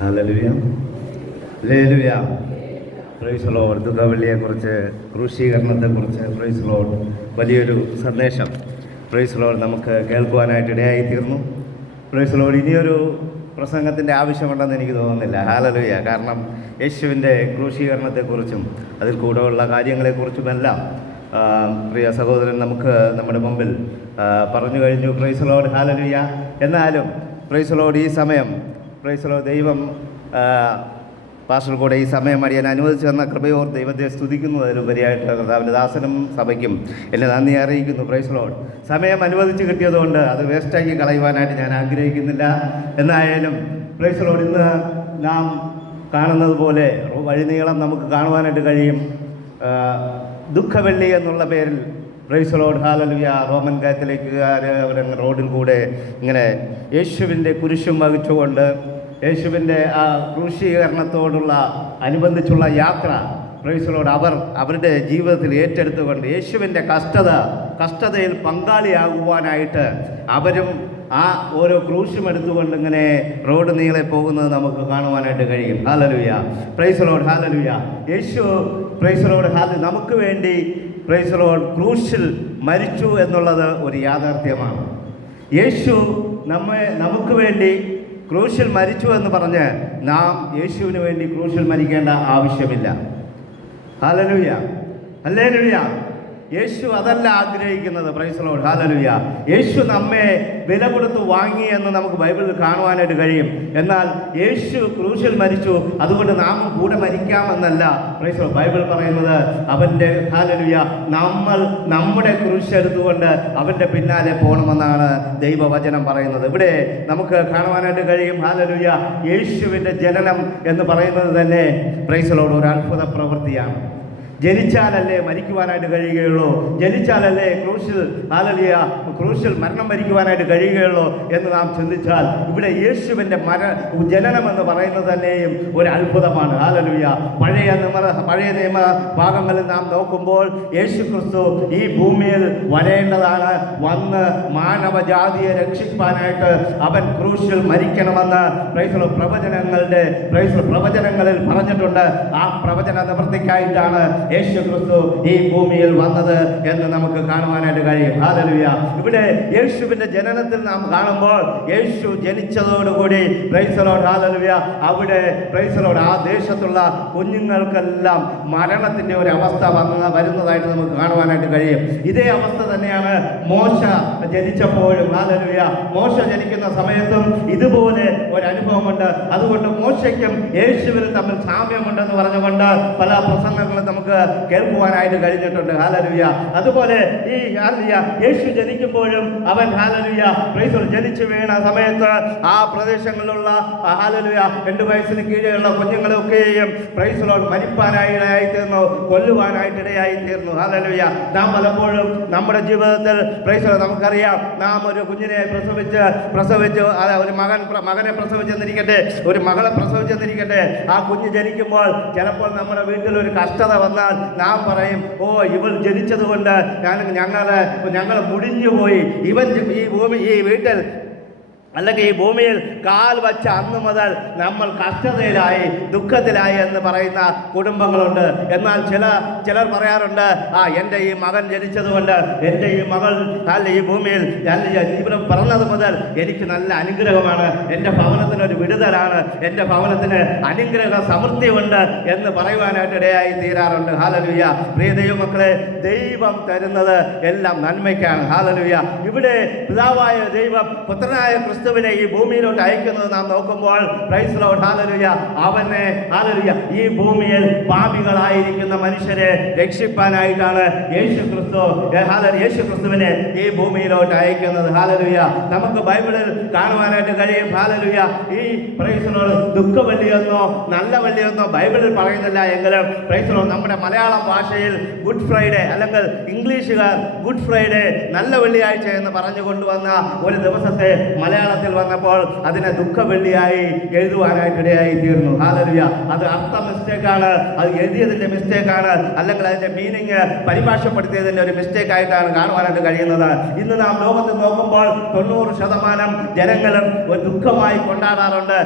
Hallelujah, hallelujah. Praise the Lord. ദുഃഖവെള്ളിയെക്കുറിച്ച്, ക്രൂശീകരണത്തെക്കുറിച്ച് praise the Lord വലിയൊരു സന്ദേശം പ്രൈസ് ദി ലോർഡ് നമുക്ക് കേൾക്കുവാനായിട്ട് ഇടയായിത്തീർന്നു. Praise the Lord. ഇനിയൊരു പ്രസംഗത്തിൻ്റെ ആവശ്യമുണ്ടെന്ന് എനിക്ക് തോന്നുന്നില്ല. ഹല്ലേലൂയ. കാരണം യേശുവിൻ്റെ ക്രൂശീകരണത്തെക്കുറിച്ചും അതിൽ കൂടെയുള്ള കാര്യങ്ങളെക്കുറിച്ചുമെല്ലാം പ്രിയ സഹോദരൻ നമുക്ക് നമ്മുടെ മുമ്പിൽ പറഞ്ഞു കഴിഞ്ഞു. Price the Lord. ഹല്ലേലൂയ. എന്നാലും പ്രൈസ് ദി ലോർഡ് ഈ സമയം പ്രൈസ് ദി ലോർഡ് ദൈവം പാസ്റ്റർ കൂടെ ഈ സമയം അടിയാൻ അനുവദിച്ചു തന്ന കൃപയോർ ദൈവത്തെ സ്തുതിക്കുന്നതിലുപരിയായിട്ട് കർത്താവിൻ്റെ ദാസനും സഭയ്ക്കും എന്നെ നന്ദി അറിയിക്കുന്നു. Price the Lord. സമയം അനുവദിച്ച് കിട്ടിയതുകൊണ്ട് അത് വേസ്റ്റാക്കി കളയുവാനായിട്ട് ഞാൻ ആഗ്രഹിക്കുന്നില്ല. എന്നായാലും പ്രൈസ് ദി ലോർഡ് ഇന്ന് നാം കാണുന്നത് പോലെ വഴിനീളം നമുക്ക് കാണുവാനായിട്ട് കഴിയും. ദുഃഖവെള്ളി എന്നുള്ള പേരിൽ praise the Lord. Hallelujah. Roman കാത്തലിക്കുകാർ അവർ റോഡിൽ കൂടെ ഇങ്ങനെ യേശുവിൻ്റെ കുരിശും വഹിച്ചുകൊണ്ട് യേശുവിൻ്റെ ആ ക്രൂശീകരണത്തോടുള്ള അനുബന്ധിച്ചുള്ള യാത്ര പ്രൈസ് ദി ലോർഡ് അവരുടെ ജീവിതത്തിൽ ഏറ്റെടുത്തുകൊണ്ട് യേശുവിൻ്റെ കഷ്ടതയിൽ പങ്കാളിയാകുവാനായിട്ട് അവരും ആ ഓരോ ക്രൂശും എടുത്തുകൊണ്ട് ഇങ്ങനെ റോഡ് നീളെ പോകുന്നത് നമുക്ക് കാണുവാനായിട്ട് കഴിയും. Hallelujah. Praise the Lord. Hallelujah. Yesu praise the Lord നമുക്ക് വേണ്ടി പ്രൈസ് ദി ലോർഡ് ക്രൂശിൽ മരിച്ചു എന്നുള്ളത് ഒരു യാഥാർത്ഥ്യമാണ്. യേശു നമുക്ക് വേണ്ടി ക്രൂശിൽ മരിച്ചു എന്ന് പറഞ്ഞ് നാം യേശുവിന് വേണ്ടി ക്രൂശിൽ മരിക്കേണ്ട ആവശ്യമില്ല. Hallelujah, hallelujah. യേശു അതല്ല ആഗ്രഹിക്കുന്നത്. Price the Lord. ഹല്ലേലൂയ. യേശു നമ്മെ വില കൊടുത്ത് വാങ്ങി എന്ന് നമുക്ക് ബൈബിളിൽ കാണുവാനായിട്ട് കഴിയും. എന്നാൽ യേശു ക്രൂശിൽ മരിച്ചു, അതുകൊണ്ട് നാം കൂടെ മരിക്കാമെന്നല്ല പ്രൈസ് ദി ലോർഡ് ബൈബിൾ പറയുന്നത്. അവൻ്റെ ഹല്ലേലൂയ നമ്മുടെ ക്രൂശ് എടുത്തുകൊണ്ട് അവൻ്റെ പിന്നാലെ പോകണമെന്നാണ് ദൈവവചനം പറയുന്നത്. ഇവിടെ നമുക്ക് കാണുവാനായിട്ട് കഴിയും. ഹല്ലേലൂയ. യേശുവിൻ്റെ ജനനം എന്ന് പറയുന്നത് തന്നെ പ്രൈസ് ദി ലോർഡ് ഒരു അത്ഭുത പ്രവൃത്തിയാണ്. ജനിച്ചാലല്ലേ മരിക്കുവാനായിട്ട് കഴിയുകയുള്ളൂ? ജനിച്ചാലല്ലേ ക്രൂശിൽ മരണം വരിക്കുവാനായിട്ട് കഴിയുകയുള്ളൂ എന്ന് നാം ചിന്തിച്ചാൽ ഇവിടെ യേശുവിൻ്റെ ജനനം എന്ന് പറയുന്നത് തന്നെയും ഒരു അത്ഭുതമാണ്. ഹല്ലേലൂയ. പഴയ നിയമ ഭാഗങ്ങളിൽ നാം നോക്കുമ്പോൾ യേശു ക്രിസ്തു ഈ ഭൂമിയിൽ വരേണ്ടതാണ്. വന്ന് മാനവജാതിയെ രക്ഷിക്കാനായിട്ട് അവൻ ക്രൂശിൽ മരിക്കണമെന്ന് പ്രവചനങ്ങളിൽ പറഞ്ഞിട്ടുണ്ട്. ആ പ്രവചന നിവൃത്തിക്കായിട്ടാണ് യേശു ക്രിസ്തു ഈ ഭൂമിയിൽ വന്നത് എന്ന് നമുക്ക് കാണുവാനായിട്ട് കഴിയും. ഹല്ലേലൂയ. ഇവിടെ യേശുവിൻ്റെ ജനനത്തിൽ നാം കാണുമ്പോൾ യേശു ജനിച്ചതോടുകൂടി പ്രൈസ് ദി ലോർഡ്. ഹല്ലേലൂയ. അവിടെ പ്രൈസ് ദി ലോർഡ് ആ ദേശത്തുള്ള കുഞ്ഞുങ്ങൾക്കെല്ലാം മരണത്തിൻ്റെ ഒരു അവസ്ഥ വരുന്നതായിട്ട് നമുക്ക് കാണുവാനായിട്ട് കഴിയും. ഇതേ അവസ്ഥ തന്നെയാണ് മോശ ജനിച്ചപ്പോഴും. ഹല്ലേലൂയ. മോശ ജനിക്കുന്ന സമയത്തും ഇതുപോലെ ഒരു അനുഭവമുണ്ട്. അതുകൊണ്ട് മോശയ്ക്കും യേശുവിനും തമ്മിൽ സാമ്യമുണ്ടെന്ന് പറഞ്ഞുകൊണ്ട് പല പ്രസംഗങ്ങളും നമുക്ക് കേൾക്കുവാനായിട്ട് കഴിഞ്ഞിട്ടുണ്ട്. ഹല്ലേലൂയ. അതുപോലെ ഈ യേശു ജനിക്കുമ്പോഴും അവൻ ഹല്ലേലൂയ പ്രൈസ് ദി ലോർഡ് ജനിച്ചു വീണ സമയത്ത് ആ പ്രദേശങ്ങളിലുള്ള ഹല്ലേലൂയ 2 വയസ്സിന് കീഴെയുള്ള കുഞ്ഞുങ്ങളെയൊക്കെയും പ്രൈസ് ദി ലോർഡ് മരിപ്പാനായിടയായിത്തീർന്നു, കൊല്ലുവാനായിട്ടിടയായിത്തീർന്നു. ഹല്ലേലൂയ. നാം പലപ്പോഴും നമ്മുടെ ജീവിതത്തിൽ പ്രൈസ് ദി ലോർഡ് നമുക്കറിയാം, നാം ഒരു കുഞ്ഞിനെ പ്രസവിച്ച് ഒരു മകനെ പ്രസവിച്ചെന്നിരിക്കട്ടെ, ഒരു മകളെ പ്രസവിച്ചെന്നിരിക്കട്ടെ, ആ കുഞ്ഞ് ജനിക്കുമ്പോൾ ചിലപ്പോൾ നമ്മുടെ വീട്ടിൽ ഒരു കഷ്ടത വന്നാൽ നാം പറയും, ഓ ഇവൾ ജനിച്ചത് കൊണ്ട് ഞങ്ങൾ മുടിഞ്ഞുപോയി, ഇവൻ ഈ വീട്ടിൽ അല്ലെങ്കിൽ ഈ ഭൂമിയിൽ കാൽ വച്ച അന്ന് മുതൽ നമ്മൾ കഷ്ടതയിലായി, ദുഃഖത്തിലായി എന്ന് പറയുന്ന കുടുംബങ്ങളുണ്ട്. എന്നാൽ ചിലർ പറയാറുണ്ട്, എൻ്റെ ഈ മകൻ ജനിച്ചതുകൊണ്ട്, എൻ്റെ ഈ മകൾ ഈ ഭൂമിയിൽ ഇവിടെ പിറന്നത് മുതൽ എനിക്ക് നല്ല അനുഗ്രഹമാണ്, എൻ്റെ ഭവനത്തിനൊരു വിടുതലാണ്, എൻ്റെ ഭവനത്തിന് അനുഗ്രഹ സമൃദ്ധിയുണ്ട് എന്ന് പറയുവാനായിട്ട് ഇടയായി തീരാറുണ്ട്. ഹല്ലേലൂയ. പ്രിയ ദൈവമക്കളെ, ദൈവം തരുന്നത് എല്ലാം നന്മയ്ക്കാണ്. ഹല്ലേലൂയ. ഇവിടെ പിതാവായ ദൈവം പുത്രനായ ക്രിസ്തു ക്രിസ്തുവിനെ ഈ ഭൂമിയിലോട്ട് അയക്കുന്നത് നാം നോക്കുമ്പോൾ പ്രൈസ് ദി ലോർഡ് ഹല്ലേലൂയ അവനെ ഹല്ലേലൂയ ഈ ഭൂമിയിൽ പാപികളായിരിക്കുന്ന മനുഷ്യരെ രക്ഷിപ്പാനായിട്ടാണ് യേശു ക്രിസ്തുവിനെ ഈ ഭൂമിയിലോട്ട് അയക്കുന്നത്. ഹല്ലേലൂയ നമുക്ക് ബൈബിളിൽ കാണുവാനായിട്ട് കഴിയും. ഹല്ലേലൂയ ഈ പ്രൈസ് ദി ലോർഡ് ദുഃഖവെള്ളിയെന്നോ നല്ല വെള്ളിയെന്നോ ബൈബിളിൽ പറയുന്നില്ല എങ്കിലും പ്രൈസ് ദി ലോർഡ് നമ്മുടെ മലയാളം ഭാഷയിൽ ഗുഡ് ഫ്രൈഡേ അല്ലെങ്കിൽ ഇംഗ്ലീഷുകാർ ഗുഡ് ഫ്രൈഡേ നല്ല വെള്ളിയാഴ്ച എന്ന് പറഞ്ഞു കൊണ്ടുവന്ന ഒരു ദിവസത്തെ മലയാളത്തിൽ വന്നപ്പോൾ അതിനെ ദുഃഖ വെള്ളിയായി എഴുതുവാനായിട്ട് ഇടയായി തീർന്നു. ഹല്ലേലൂയ അത് അർത്ഥ മിസ്റ്റേക്കാണ്, അത് എഴുതിയതിന്റെ മിസ്റ്റേക്കാണ്, അല്ലെങ്കിൽ അതിന്റെ മീനിങ് പരിഭാഷപ്പെടുത്തിയതിന്റെ ഒരു മിസ്റ്റേക്ക് ആയിട്ടാണ് കാണുവാനായിട്ട് കഴിയുന്നത്. ഇന്ന് നാം ലോകത്ത് നോക്കുമ്പോൾ 90% ജനങ്ങളും ഒരു ദുഃഖമായി കൊണ്ടാടാറുണ്ട്.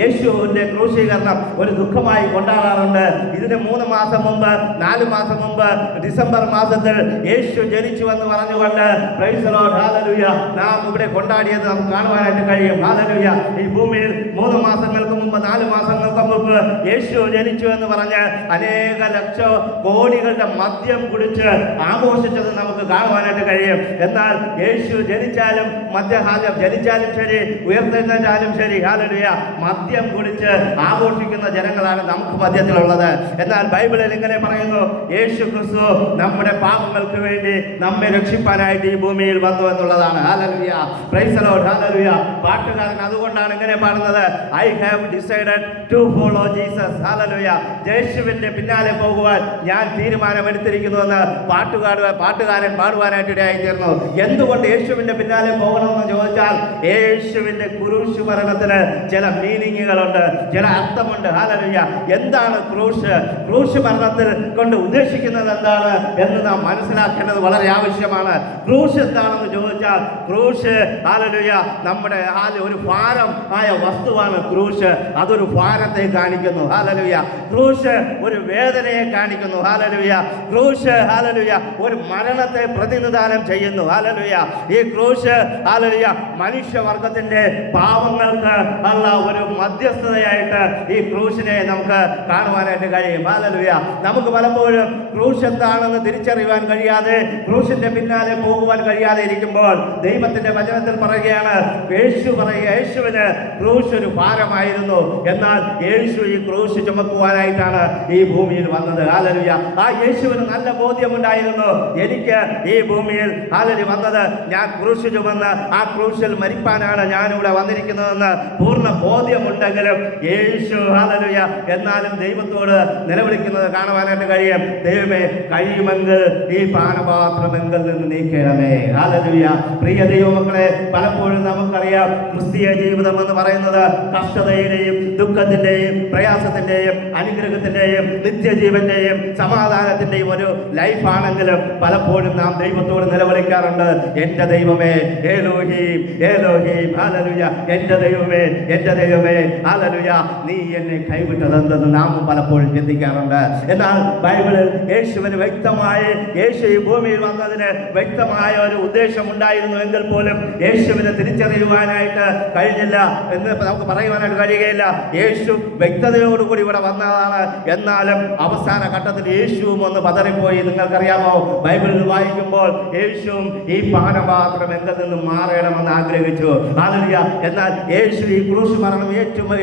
യേശുവിന്റെ ക്രൂശീകരണം ഒരു ദുഃഖമായി കൊണ്ടാടാറുണ്ട്. ഇതിന് 3 മാസം മുമ്പ് 4 മാസം മുമ്പ് ഡിസംബർ മാസത്തിൽ യേശു ജനിച്ചു എന്ന് പറഞ്ഞുകൊണ്ട് പ്രൈസ് ദി ലോർഡ് ഹല്ലേലൂയ നാം ഇവിടെ കൊണ്ടാടിയത് നമുക്ക് കാണുവാനായിട്ട് കഴിയും. ഹല്ലേലൂയ ഈ ഭൂമിയിൽ 3 മാസങ്ങൾക്ക് മുമ്പ് 4 മാസങ്ങൾക്ക് മുമ്പ് യേശു ജനിച്ചു എന്ന് പറഞ്ഞ് അനേക ലക്ഷം കോടികളുടെ മദ്യം കുടിച്ച് ആഘോഷിച്ചത് നമുക്ക് കാണുവാനായിട്ട് കഴിയും. എന്നാൽ യേശു ജനിച്ചാലും മദ്യഹാലം ജനിച്ചാലും ശരി ഉയർത്തെഴുന്നേറ്റാലും ശരി ഹല്ലേലൂയ മദ്യം കുടിച്ച് ആഘോഷിക്കുന്ന ജനങ്ങളാണ് നമുക്ക് മധ്യത്തിലുള്ളത്. എന്നാൽ ബൈബിളിൽ ഇങ്ങനെ പറയുന്നു, യേശു ക്രിസ്തു നമ്മുടെ പാപങ്ങൾക്ക് വേണ്ടി നമ്മെ രക്ഷിപ്പാനായിട്ട് ഈ ഭൂമിയിൽ വന്നു എന്നുള്ളതാണ്. Hallelujah praise the Lord hallelujah പാട്ടുകാരൻ അതുകൊണ്ടാണ് ഇങ്ങനെ പാടുന്നത്, I have decided to follow Jesus. Hallelujah യേശുവിന്റെ പിന്നാലെ പോകുവാൻ ഞാൻ തീരുമാനമെടുത്തിരിക്കുന്നുവെന്ന് പാട്ടുകാരൻ പാടുവാനായിട്ട് ഇടയായി തീർന്നു. എന്തുകൊണ്ട് യേശുവിന്റെ പിന്നാലെ പോകണമെന്ന് ചോദിച്ചാൽ യേശുവിന്റെ കുരിശു മരണത്തിന് ചില മീനിങ്ങുകളുണ്ട്, ചില അർത്ഥമുണ്ട്. ഹല്ലേലൂയ എന്താണ് ക്രൂശ് മരണത്തിൽ കൊണ്ട് ഉദ്ദേശിക്കുന്നത് എന്താണ് എന്ന് നാം മനസ്സിലാക്കേണ്ടത് വളരെ ആവശ്യമാണ്. ക്രൂശ് എന്താണെന്ന് ചോദിച്ചാൽ ക്രൂശ് ഹല്ലേലൂയ നമ്മുടെ ഒരു ഭാരം ആയ വസ്തുവാണ് ക്രൂശ്. അതൊരു ഭാരത്തെ കാണിക്കുന്നു. ഹല്ലേലൂയ ക്രൂശ് ഒരു വേദനയെ കാണിക്കുന്നു. ഹല്ലേലൂയ ക്രൂശ് ഹല്ലേലൂയ ഒരു മരണത്തെ പ്രതിനിധാനം ചെയ്യുന്നു. ഹല്ലേലൂയ ഈ ക്രൂശ് ഹല്ലേലൂയ മനുഷ്യവർഗത്തിന്റെ പാവങ്ങൾക്ക് ഉള്ള ഒരു മധ്യസ്ഥതയായിട്ട് ഈ ക്രൂശിനെ നമുക്ക് കാണുവാനായിട്ട് കഴിയും. ഹല്ലേലൂയ നമുക്ക് പലപ്പോഴും ക്രൂശ് എന്താണെന്ന് തിരിച്ചറിയുവാൻ കഴിയാതെ ക്രൂശിന്റെ പിന്നാലെ പോകുവാൻ കഴിയാതെ ഇരിക്കുമ്പോൾ ദൈവത്തിന്റെ വചനത്തിൽ പറയുകയാണ്, യേശുവിന് ക്രൂശ് ഒരു ഭാരമായിരുന്നു. എന്നാൽ യേശു ഈ ക്രൂശ് ചുമക്കുവാനായിട്ടാണ് ഈ ഭൂമിയിൽ വന്നത്. ഹല്ലേലൂയ ആ യേശുവിന് നല്ല ബോധ്യമുണ്ടായിരുന്നു, എനിക്ക് ഈ ഭൂമിയിൽ ഹല്ലേലൂയ വന്നത് ഞാൻ ക്രൂശ് ചുമന്ന് ആ ക്രൂശിൽ മരിപ്പാനാണ് ഞാനിവിടെ വന്നിരിക്കുന്നതെന്ന് പൂർണ്ണ ബോധ്യമുണ്ടെങ്കിലും യേശു ഹല്ലേലൂയ എന്നാലും ദൈവത്തോട് നിലവിളിക്കുന്നത് കാണുവാനായിട്ട് കഴിയും. ദൈവമേ കഴിയുമെങ്കിൽ ഈ പാനപാത്രമെങ്കിൽ നിന്ന് നീക്കണമേ. ഹല്ലേലൂയ പ്രിയ ദൈവമക്കളെ, പലപ്പോഴും നമുക്കറിയാം ക്രിസ്തീയ ജീവിതം എന്ന് പറയുന്നത് കഷ്ടതയുടെയും ദുഃഖത്തിന്റെയും പ്രയാസത്തിന്റെയും അനുഗ്രഹത്തിന്റെയും നിത്യജീവന്റെയും സമാധാനത്തിന്റെയും ഒരു ലൈഫാണെങ്കിലും പലപ്പോഴും നാം ദൈവത്തോട് നിലവിളിക്കാറുണ്ട്, എന്റെ ദൈവമേ ഏലോഹീം ഏലോഹീം ഹല്ലേലൂയ എന്റെ ദൈവമേ ഹല്ലേലൂയ നീ എന്നെ കൈവിട്ടതെന്തെന്ന് നാം പലപ്പോഴും ചിന്തിക്കാറുണ്ട്. എന്നാൽ ബൈബിളിൽ യേശുവിന് വ്യക്തമായി യേശു ഈ ഭൂമിയിൽ വന്നതിന് വ്യക്തമായ ഒരു ഉദ്ദേശം ഉണ്ടായിരുന്നു എങ്കിൽ പോലും യേശുവിനെ തിരിച്ചറിയുവാനായിട്ട് കഴിഞ്ഞില്ല എന്ന് നമുക്ക് പറയുവാനായിട്ട് കഴിയുകയില്ല. യേശു വ്യക്തതയോടുകൂടി ഇവിടെ വന്നതാണ്. എന്നാലും അവസാന ഘട്ടത്തിൽ യേശുവും ഒന്ന് പതറിപ്പോയി. നിങ്ങൾക്കറിയാമോ, ബൈബിളിൽ വായിക്കുമ്പോൾ യേശുവും ഈ പാനപാത്രം എങ്കിൽ നിന്നും മാറണമെന്ന് ആഗ്രഹിച്ചു. ഹല്ലേലൂയ എന്നാൽ യേശു ഈ ക്രൂശ് മരണം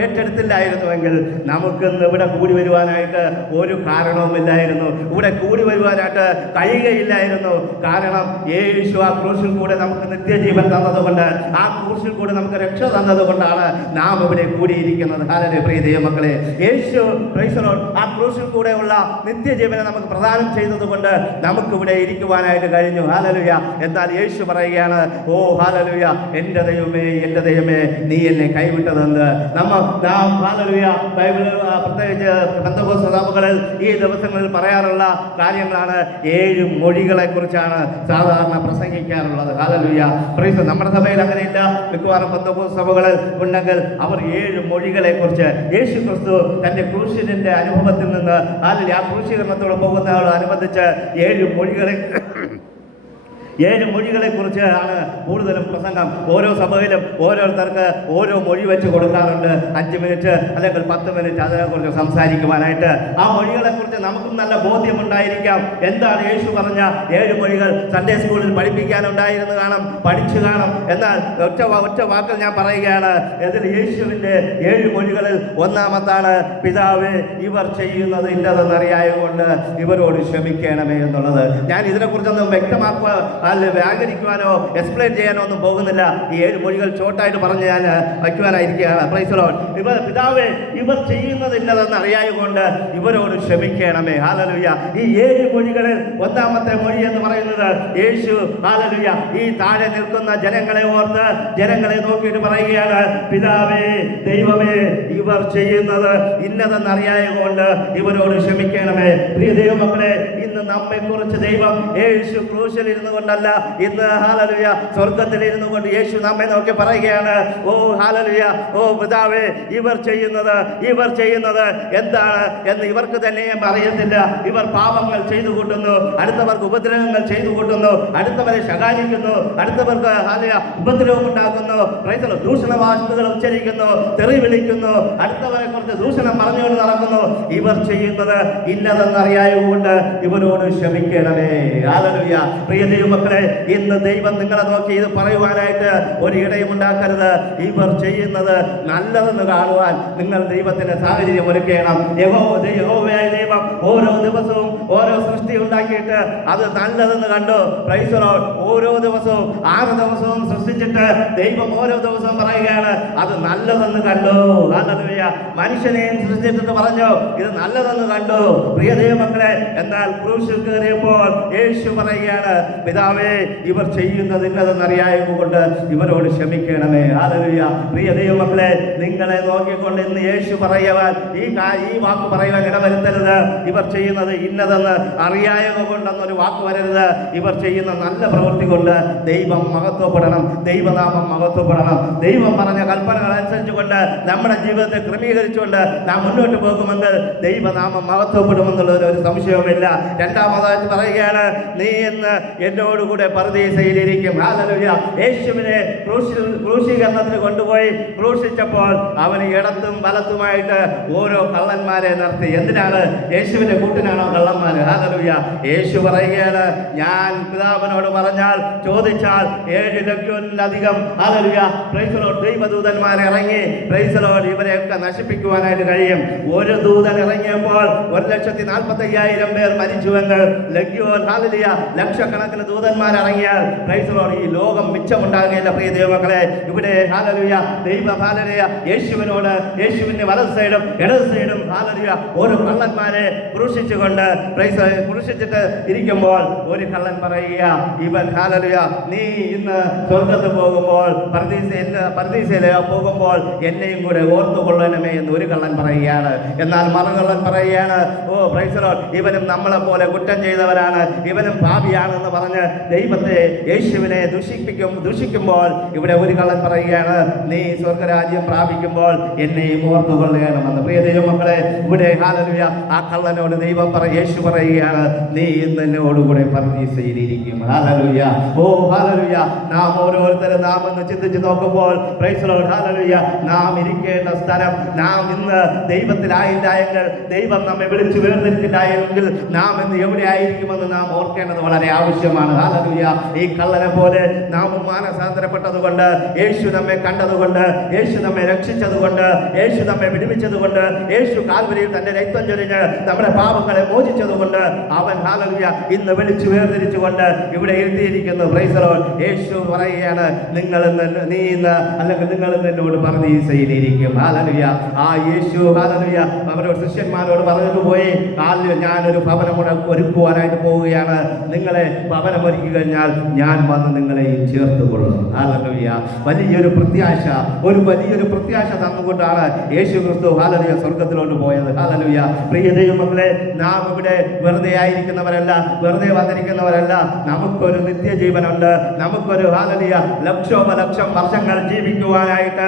ഏറ്റെടുത്തില്ലായിരുന്നുവെങ്കിൽ നമുക്കിന്ന് ഇവിടെ കൂടി വരുവാനായിട്ട് ഒരു കാരണവുമില്ലായിരുന്നു, ഇവിടെ കൂടി വരുവാനായിട്ട് കഴിയുകയില്ലായിരുന്നു. കാരണം യേശു ആ ക്രൂശിൽ കൂടെ നമുക്ക് നിത്യജീവൻ തന്നതുകൊണ്ട്, ആ ക്രൂശിൽ കൂടെ നമുക്ക് രക്ഷ തന്നതുകൊണ്ടാണ് നാം ഇവിടെ കൂടിയിരിക്കുന്നത്. ഹല്ലേലൂയ പ്രിയ ദൈവമക്കളെ, യേശു പ്രൈസ് ദി ലോർഡ് ആ ക്രൂശിൽ കൂടെയുള്ള നിത്യജീവനെ നമുക്ക് പ്രദാനം ചെയ്തതുകൊണ്ട് നമുക്കിവിടെ ഇരിക്കുവാനായിട്ട് കഴിഞ്ഞു. ഹല്ലേലൂയ എന്നാൽ യേശു പറയുകയാണ്, ഓ ഹല്ലേലൂയ എന്റെ ദൈവമേ നീ എന്നെ കൈവിട്ടതെന്ന്. നാം ഹല്ലേലൂയ ബൈബിളിൽ പ്രത്യേകിച്ച് പെന്തക്കോസ്ത് സഭകളിൽ ഈ ദിവസങ്ങളിൽ പറയാറുള്ള കാര്യങ്ങളാണ്. 7 മൊഴികളെ കുറിച്ചാണ് സാധാരണ പ്രസംഗിക്കാറുള്ളത്. Hallelujah praise. നമ്മുടെ സഭയിൽ അങ്ങനെയില്ല. മിക്കവാറും പെന്തക്കോസ്ത് സഭകളിൽ ഉണ്ടെങ്കിൽ അവർ 7 മൊഴികളെ കുറിച്ച് യേശു ക്രിസ്തു തന്റെ ക്രൂശിന്റെ അനുഭവത്തിൽ നിന്ന് ഹല്ലേലൂയ ആ ക്രൂശീകരണത്തോട് പോകുന്നതോടനുബന്ധിച്ച് 7 മൊഴികളെ 7 മൊഴികളെ കുറിച്ച് ആണ് കൂടുതലും പ്രസംഗം. ഓരോ സഭയിലും ഓരോരുത്തർക്ക് ഓരോ മൊഴി വെച്ച് കൊടുക്കാറുണ്ട്. 5 മിനിറ്റ് അല്ലെങ്കിൽ 10 മിനിറ്റ് അതിനെക്കുറിച്ച് സംസാരിക്കുവാനായിട്ട്. ആ മൊഴികളെ കുറിച്ച് നമുക്കും നല്ല ബോധ്യമുണ്ടായിരിക്കാം. എന്താണ് യേശു പറഞ്ഞ 7 മൊഴികൾ? സൺഡേ സ്കൂളിൽ പഠിപ്പിക്കാനുണ്ടായിരുന്നു കാണും, പഠിച്ചു കാണും. എന്നാൽ ഒറ്റ വാക്കിൽ ഞാൻ പറയുകയാണ്, ഇതിൽ യേശുവിൻ്റെ 7 മൊഴികളിൽ ഒന്നാമത്താണ്, പിതാവേ ഇവർ ചെയ്യുന്നത് ഇന്നതെന്നറിയായതുകൊണ്ട് ഇവരോട് ക്ഷമിക്കണമേ എന്നുള്ളത്. ഞാൻ ഇതിനെക്കുറിച്ചൊന്നും വ്യക്തമാക്കുക വ്യാഖരിക്കുവാനോ എക്സ്പ്ലെയിൻ ചെയ്യാനോ ഒന്നും പോകുന്നില്ല. ഈ 7 മൊഴികൾ ഷോർട്ടായിട്ട് പറഞ്ഞ് ഞാൻ വയ്ക്കുവാനായിരിക്കുകയാണ്. Price the Lord. പിതാവേ ഇവർ ചെയ്യുന്നത് ഇന്നതെന്ന് അറിയായതുകൊണ്ട് ഇവരോട് ക്ഷമിക്കണമേ. ഹല്ലേലൂയ. ഈ 7 മൊഴികളിൽ ഒന്നാമത്തെ മൊഴി എന്ന് പറയുന്നത് യേശു ഹല്ലേലൂയ ഈ താഴെ നിൽക്കുന്ന ജനങ്ങളെ ഓർത്ത് ജനങ്ങളെ നോക്കിയിട്ട് പറയുകയാണ്, പിതാവേ ദൈവമേ ഇവർ ചെയ്യുന്നത് ഇന്നതെന്ന് അറിയായതുകൊണ്ട് ഇവരോട് ക്ഷമിക്കണമേ. പ്രിയ ദൈവമക്കളെ, ഇന്ന് നമ്മെ കുറിച്ച് ദൈവം യേശു ക്രൂശിൽ ഇരുന്നു കൊണ്ടല്ല, ഇന്ന് ഹല്ലേലൂയ സ്വർഗത്തിൽ ഇരുന്നു കൊണ്ട് യേശു നമ്മെ നോക്കി പറയുകയാണ്, ഓ ഹല്ലേലൂയ, ഓ പിതാവേ ഇവർ ചെയ്യുന്നത് എന്താണ് എന്ന് ഇവർക്ക് തന്നെയും അറിയത്തില്ല. ഇവർ പാപങ്ങൾ ചെയ്തു കൂട്ടുന്നു, അടുത്തവർക്ക് ഉപദ്രവങ്ങൾ ചെയ്തു കൂട്ടുന്നു, അടുത്തവരെ ശകാരിക്കുന്നു, അടുത്തവർക്ക് ഉപദ്രവം ഉണ്ടാക്കുന്നു, ദൂഷണ വാക്കുകൾ ഉച്ചരിക്കുന്നു, തെറി വിളിക്കുന്നു, അടുത്തവരെ കുറിച്ച് ദൂഷണം പറഞ്ഞുകൊണ്ട് നടക്കുന്നു. ഇവർ ചെയ്യുന്നത് ഇന്നതെന്നറിയായതുകൊണ്ട് ഇവരോട് ക്ഷമിക്കണമേ. ഹല്ലേലൂയ. പ്രിയ ദൈവമക്കളെ, ഇന്ന് ദൈവം നിങ്ങളെ നോക്കി ഇത് പറയുവാനായിട്ട് ഒരു ഇടയും ഉണ്ടാക്കരുത്. ഇവർ ചെയ്യുന്നത് നല്ലതെന്ന് കാണുവാൻ നിങ്ങൾ ദൈവത്തിന്റെ സാഹചര്യം ഒരുക്കണം. യഹോവയായ ദൈവം ഓരോ ദിവസവും ഓരോ സൃഷ്ടി ഉണ്ടാക്കിയിട്ട് അത് നല്ലതെന്ന് കണ്ടു. Price the Lord. ഓരോ ദിവസവും 6 ദിവസവും സൃഷ്ടിച്ചിട്ട് ദൈവം ഓരോ ദിവസവും പറയുകയാണ് അത് നല്ലതെന്ന് കണ്ടു. ഹല്ലേലൂയ. മനുഷ്യനെയും സൃഷ്ടിച്ചിട്ട് പറഞ്ഞു ഇത് നല്ലതെന്ന് കണ്ടു. പ്രിയ ദൈവമക്കളെ, എന്നാൽ ക്രൂശിൽ കയറിയപ്പോൾ യേശു പറയുകയാണ്, പിതാവേ ഇവർ ചെയ്യുന്നത് ഇന്നതെന്നറിയായതുകൊണ്ട് ഇവരോട് ക്ഷമിക്കണമേ. ഹല്ലേലൂയ. പ്രിയ ദൈവമക്കളെ, നിങ്ങളെ നോക്കിക്കൊണ്ട് ഇന്ന് യേശു പറയുവാൻ ഈ വാക്ക് പറയുവാൻ ഇടവരുത്തരുത്. ഇവർ ചെയ്യുന്നത് ഇന്നതെന്ന് അറിയായതുകൊണ്ടെന്നൊരു വാക്ക് വരരുത്. ഇവർ ചെയ്യുന്ന നല്ല പ്രവൃത്തി കൊണ്ട് ദൈവം മഹത്വപ്പെടണം, ദൈവനാമം മഹത്വപ്പെടണം. ദൈവം പറഞ്ഞ കൽപ്പനകൾ അനുസരിച്ചുകൊണ്ട് നമ്മുടെ ജീവിതത്തെ ക്രമീകരിച്ചുകൊണ്ട് നാം മുന്നോട്ട് പോകുമെങ്കിൽ ദൈവനാമം മഹത്വപ്പെടുമെന്നുള്ളതിൽ ഒരു സംശയവുമില്ല. രണ്ടാമതായിട്ട് പറയുകയാണ്, നീ ഇന്ന് എന്നോടുകൂടെ പറുദീസയിലിരിക്കും. ഹല്ലേലൂയ. യേശുവിനെ ക്രൂശീകരണത്തിന് കൊണ്ടുപോയി ക്രൂശിച്ചപ്പോൾ അവന് ഇടത്തും വലത്തുമായിട്ട് ഓരോ കള്ളന്മാരെ നിർത്തി. എന്തിനാണ്? യേശുവിന്റെ കൂട്ടിനാണോ കള്ളന്മാര്? ഹല്ലേലൂയ. യേശു പറയുകയാണ്, ഞാൻ പിതാവിനോട് പറഞ്ഞാൽ ചോദിച്ചാൽ 7 ലക്ഷത്തിലധികം ഹല്ലേലൂയ പ്രൈസ് ദി ലോർഡ് ദൈവദൂതന്മാരെ ഇറങ്ങി പ്രൈസ് ദി ലോർഡ് ഇവരെയൊക്കെ നശിപ്പിക്കുവാനായിട്ട് കഴിയും. ഒരു ദൂതൻ ഇറങ്ങിയപ്പോൾ 1,45,000 പേർ മരിച്ചുവെങ്കിൽ ലഗ്യോൻ ഹല്ലേലൂയ ലക്ഷക്കണക്കിന് ദൂതന്മാർ ഇറങ്ങിയാൽ പ്രൈസ് ദി ലോർഡ് ഈ ലോകം മിച്ചമുണ്ടാകുകയില്ല. പ്രിയ ദൈവമക്കളെ, ഇവിടെ ഹല്ലേലൂയ ദൈവ ഹല്ലേലൂയ യേശുവിനോട് യേശുവിന്റെ വലത് സൈഡും ഇടത് സൈഡും ഹല്ലേലൂയ ഓരോ കള്ളന്മാരെ ക്രൂശിച്ചുകൊണ്ട് ക്രൂശിച്ചിട്ട് ഇരിക്കുമ്പോൾ ഒരു കള്ളൻ പറയുക, ഇവൻ ഹല്ലേലൂയ നീ ഇന്ന് സ്വർഗ്ഗത്ത് പോകുമ്പോൾ പർദീസയിലെ പോകുമ്പോൾ എന്നെയും കൂടെ ഓർത്തുകൊള്ളണമേ എന്ന് ഒരു കള്ളൻ പറയുകയാണ്. എന്നാൽ മറുകള്ളൻ പറയുകയാണ്, ഓ പ്രൈസ് ദി ലോർഡ് ഇവനും നമ്മളെ പോലെ കുറ്റം ചെയ്തവരാണ്, ഇവനും പാപിയാണെന്ന് പറഞ്ഞ് ദൈവത്തെ യേശുവിനെ ദുഷിക്കുമ്പോൾ ഇവിടെ ഒരു കള്ളൻ പറയുകയാണ്, നീ സ്വർഗരാജ്യം പ്രാപിക്കുമ്പോൾ എന്നെയും ഓർത്തുകൊള്ളണമെന്ന്. പ്രിയ ദൈവമക്കളെ, ഇവിടെ ഹല്ലേലൂയ ആ കള്ളനോട് യേശു പറയുകയാണ്, നീ ഇന്ന് എന്നോടുകൂടെ പർദീസയിലിരിക്കും. ഹല്ലേലൂയ. ഓ ഹല്ലേലൂയ. നാം ഓരോരുത്തരും നാം എന്ന് ചിന്തിച്ച് നോക്കുമ്പോൾ പ്രൈസ് ദി ലോർഡ് ഹല്ലേലൂയ നാം ഇരിക്കേണ്ട സ്ഥലം, നാം ഇന്ന് ദൈവത്തിലായില്ല എങ്കിൽ, ദൈവം നമ്മെ വിളിച്ചു വേർതിരിച്ചില്ല എങ്കിൽ നാം ഇന്ന് എവിടെ ആയിരിക്കുമെന്ന് നാം ഓർക്കേണ്ടത് വളരെ ആവശ്യമാണ്. ഹല്ലേലൂയ. ഈ കള്ളനെ പോലെ നാം മാനസാന്തരപ്പെട്ടതുകൊണ്ട്, യേശു നമ്മെ കണ്ടതുകൊണ്ട്, യേശു നമ്മെ രക്ഷിച്ചതുകൊണ്ട്, യേശു നമ്മെ വിടുവിച്ചതുകൊണ്ട്, യേശു കാൽവരിയിൽ തന്റെ രക്തം ചൊരിഞ്ഞ് നമ്മുടെ പാപങ്ങളെ മോചിച്ചതുകൊണ്ട് അവൻ ഹല്ലേലൂയ ഇന്ന് വിളിച്ചു വേർതിരിച്ചുകൊണ്ട് ഇവിടെ എഴുതിയിരിക്കുന്നു. Price the Lord. യേശു പറയുകയാണ്, നീ ഇന്ന് അല്ലെങ്കിൽ നിങ്ങൾ എന്നോട് പർദീസയിലിരിക്കും. ഹല്ലേലൂയ. ആ യേശു ഹല്ലേലൂയ അവരോട് ശിഷ്യന്മാരോട് പറഞ്ഞിട്ട് പോയി, ഞാനൊരു ഭവനം ഒരുക്കുവാനായിട്ട് പോവുകയാണ്, നിങ്ങളെ ഭവനം ഒരുക്കി കഴിഞ്ഞാൽ ഞാൻ വന്ന് നിങ്ങളെയും ചേർത്തുകൊള്ളും. ഹല്ലേലൂയ. വലിയൊരു പ്രത്യാശ തന്നുകൊണ്ടാണ് യേശു ക്രിസ്തു ഹല്ലേലൂയ സ്വർഗത്തിലോട്ട് പോയത്. ഹല്ലേലൂയ. പ്രിയ ദൈവമക്കളെ, നാം ഇവിടെ വെറുതെ ആയിരിക്കുന്നവർ വന്നിരിക്കുന്നവരല്ല, വെറുതെ വന്നിരിക്കുന്നവരല്ല. നമുക്കൊരു നിത്യജീവനുണ്ട്. നമുക്കൊരു ലക്ഷോപലക്ഷം വർഷങ്ങൾ ജീവിക്കുവാനായിട്ട്,